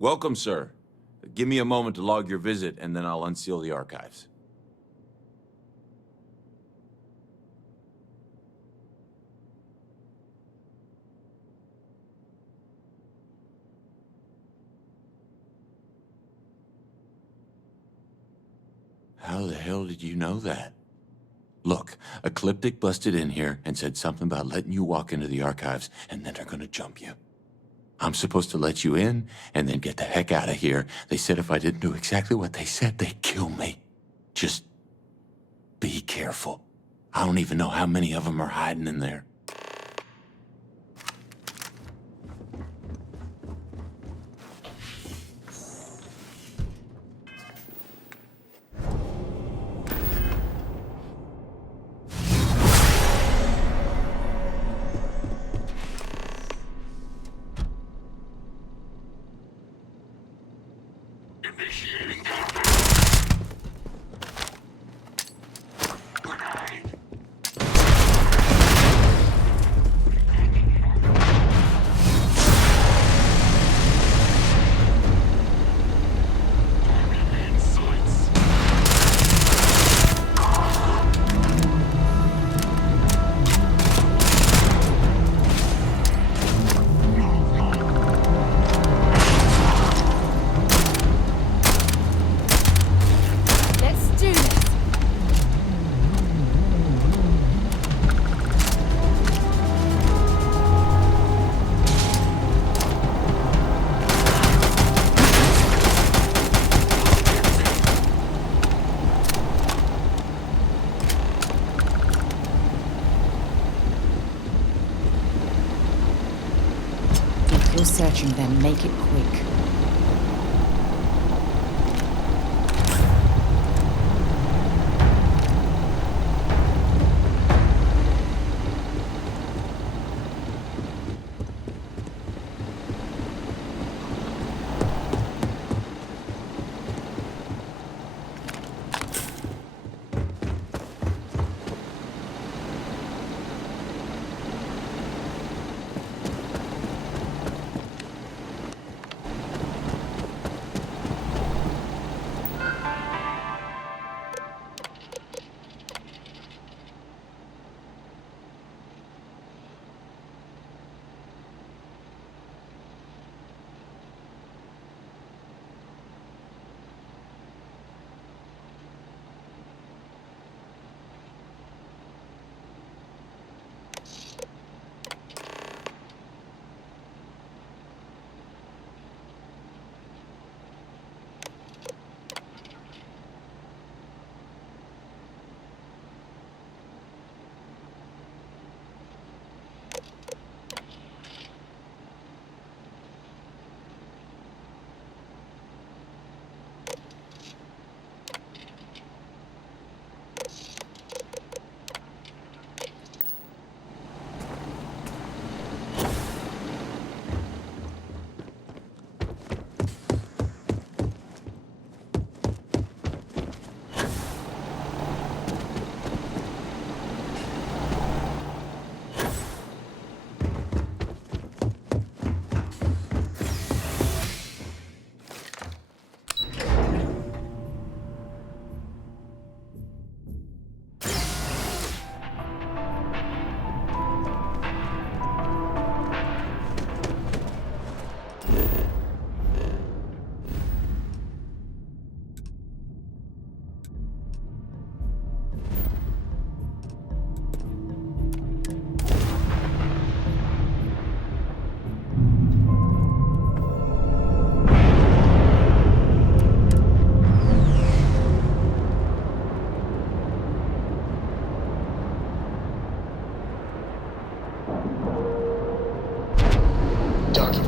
Welcome, sir. Give me a moment to log your visit, and then I'll unseal the archives. How the hell did you know that? Look, Ecliptic busted in here and said something about letting you walk into the archives, and then they're gonna jump you. I'm supposed to let you in, and then get the heck out of here. They said if I didn't do exactly what they said, they'd kill me. Just be careful. I don't even know how many of them are hiding in there. If you're searching them, make it quick.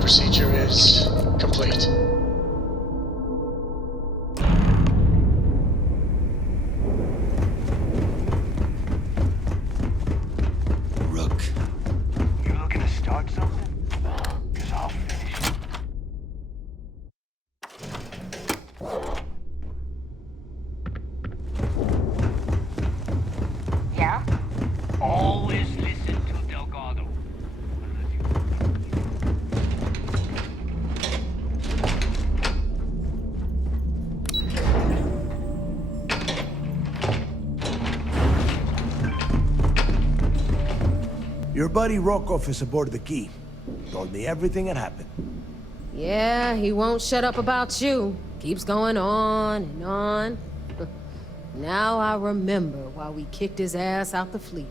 procedure is complete. Rook. You looking to start something? 'Cause I'll finish it. Yeah? Always listen to Delgado. Your buddy Rokov is aboard the Key. Told me everything that happened. Yeah, he won't shut up about you. Keeps going on and on. Now I remember why we kicked his ass out the fleet.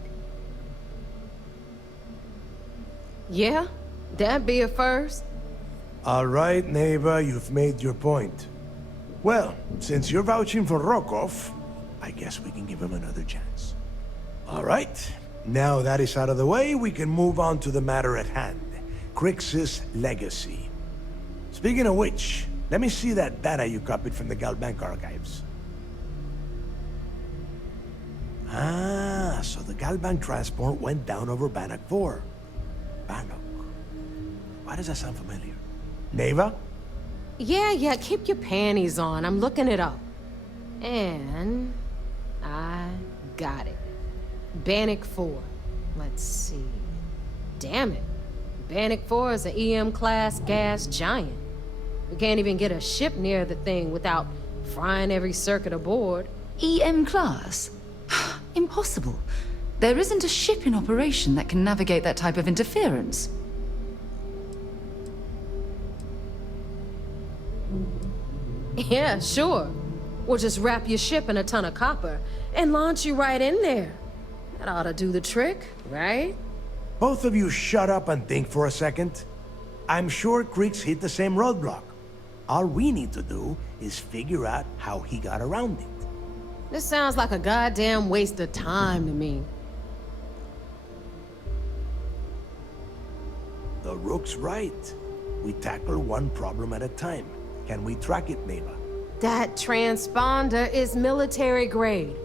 Yeah, that'd be a first. All right, Neva, you've made your point. Well, since you're vouching for Rokov, I guess we can give him another chance. All right, now that is out of the way, we can move on to the matter at hand. Crix's legacy. Speaking of which, let me see that data you copied from the GalBank archives. Ah, so the GalBank transport went down over Bannock 4. Bannock. Why does that sound familiar? Neva? Yeah, keep your panties on. I'm looking it up. And I got it. Bannock 4. Let's see. Damn it. Bannock 4 is an EM-class gas giant. We can't even get a ship near the thing without frying every circuit aboard. EM class? Impossible. There isn't a ship in operation that can navigate that type of interference. Yeah, sure. We'll just wrap your ship in a ton of copper and launch you right in there. That ought to do the trick, right? Both of you shut up and think for a second. I'm sure Crix hit the same roadblock. All we need to do is figure out how he got around it. This sounds like a goddamn waste of time to me. The Rook's right. We tackle one problem at a time. Can we track it, Neva? That transponder is military grade.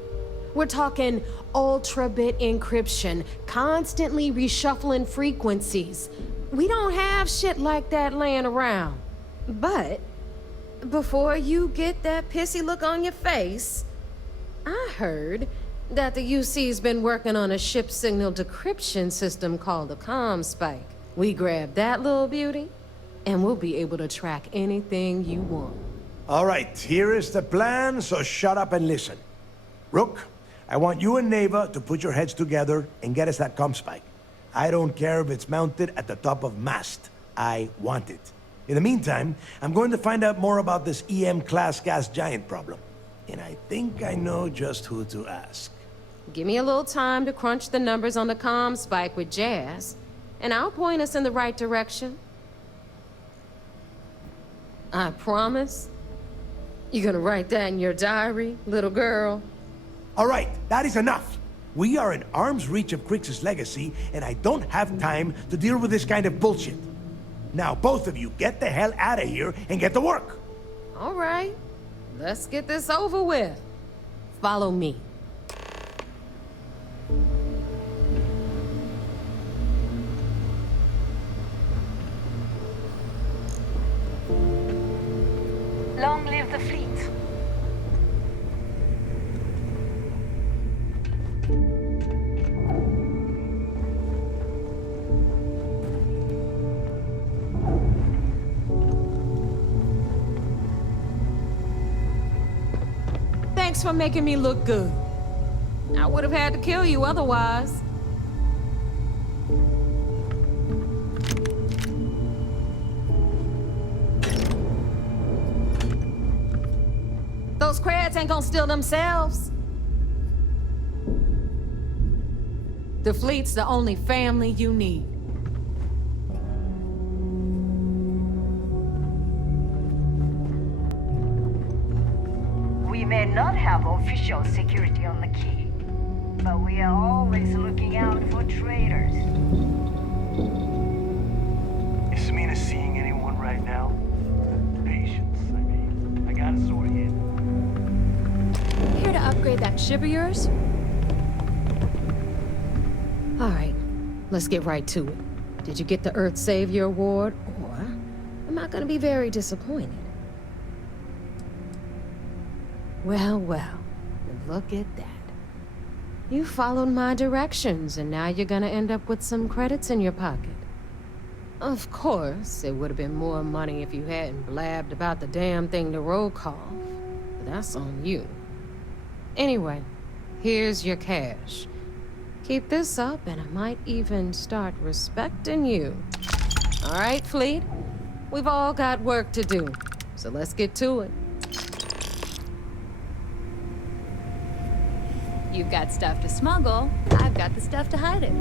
We're talking ultra-bit encryption, constantly reshuffling frequencies. We don't have shit like that laying around. But before you get that pissy look on your face, I heard that the UC's been working on a ship signal decryption system called the ComSpike. We grab that little beauty, and we'll be able to track anything you want. All right, here is the plan, so shut up and listen. Rook, I want you and Neva to put your heads together and get us that ComSpike. I don't care if it's mounted at the top of mast. I want it. In the meantime, I'm going to find out more about this EM-class gas giant problem. And I think I know just who to ask. Give me a little time to crunch the numbers on the ComSpike with Jazz, and I'll point us in the right direction. I promise. You gonna write that in your diary, little girl? All right, that is enough. We are in arm's reach of Crix's legacy, and I don't have time to deal with this kind of bullshit. Now, both of you, get the hell out of here and get to work. All right, let's get this over with. Follow me. Long live the fleet. Thanks for making me look good. I would have had to kill you otherwise. Those crabs ain't gonna steal themselves. The fleet's the only family you need. We may not have official security on the Key, but we are always looking out for traitors. Is Samina seeing anyone? That ship of yours? All right, let's get right to it. Did you get the Earth Savior Award, or am I gonna be very disappointed? Well, look at that. You followed my directions, and now you're gonna end up with some credits in your pocket. Of course, it would have been more money if you hadn't blabbed about the damn thing to roll call, but that's on you. Anyway, here's your cash. Keep this up, and I might even start respecting you. All right, Fleet? We've all got work to do, so let's get to it. You've got stuff to smuggle. I've got the stuff to hide it.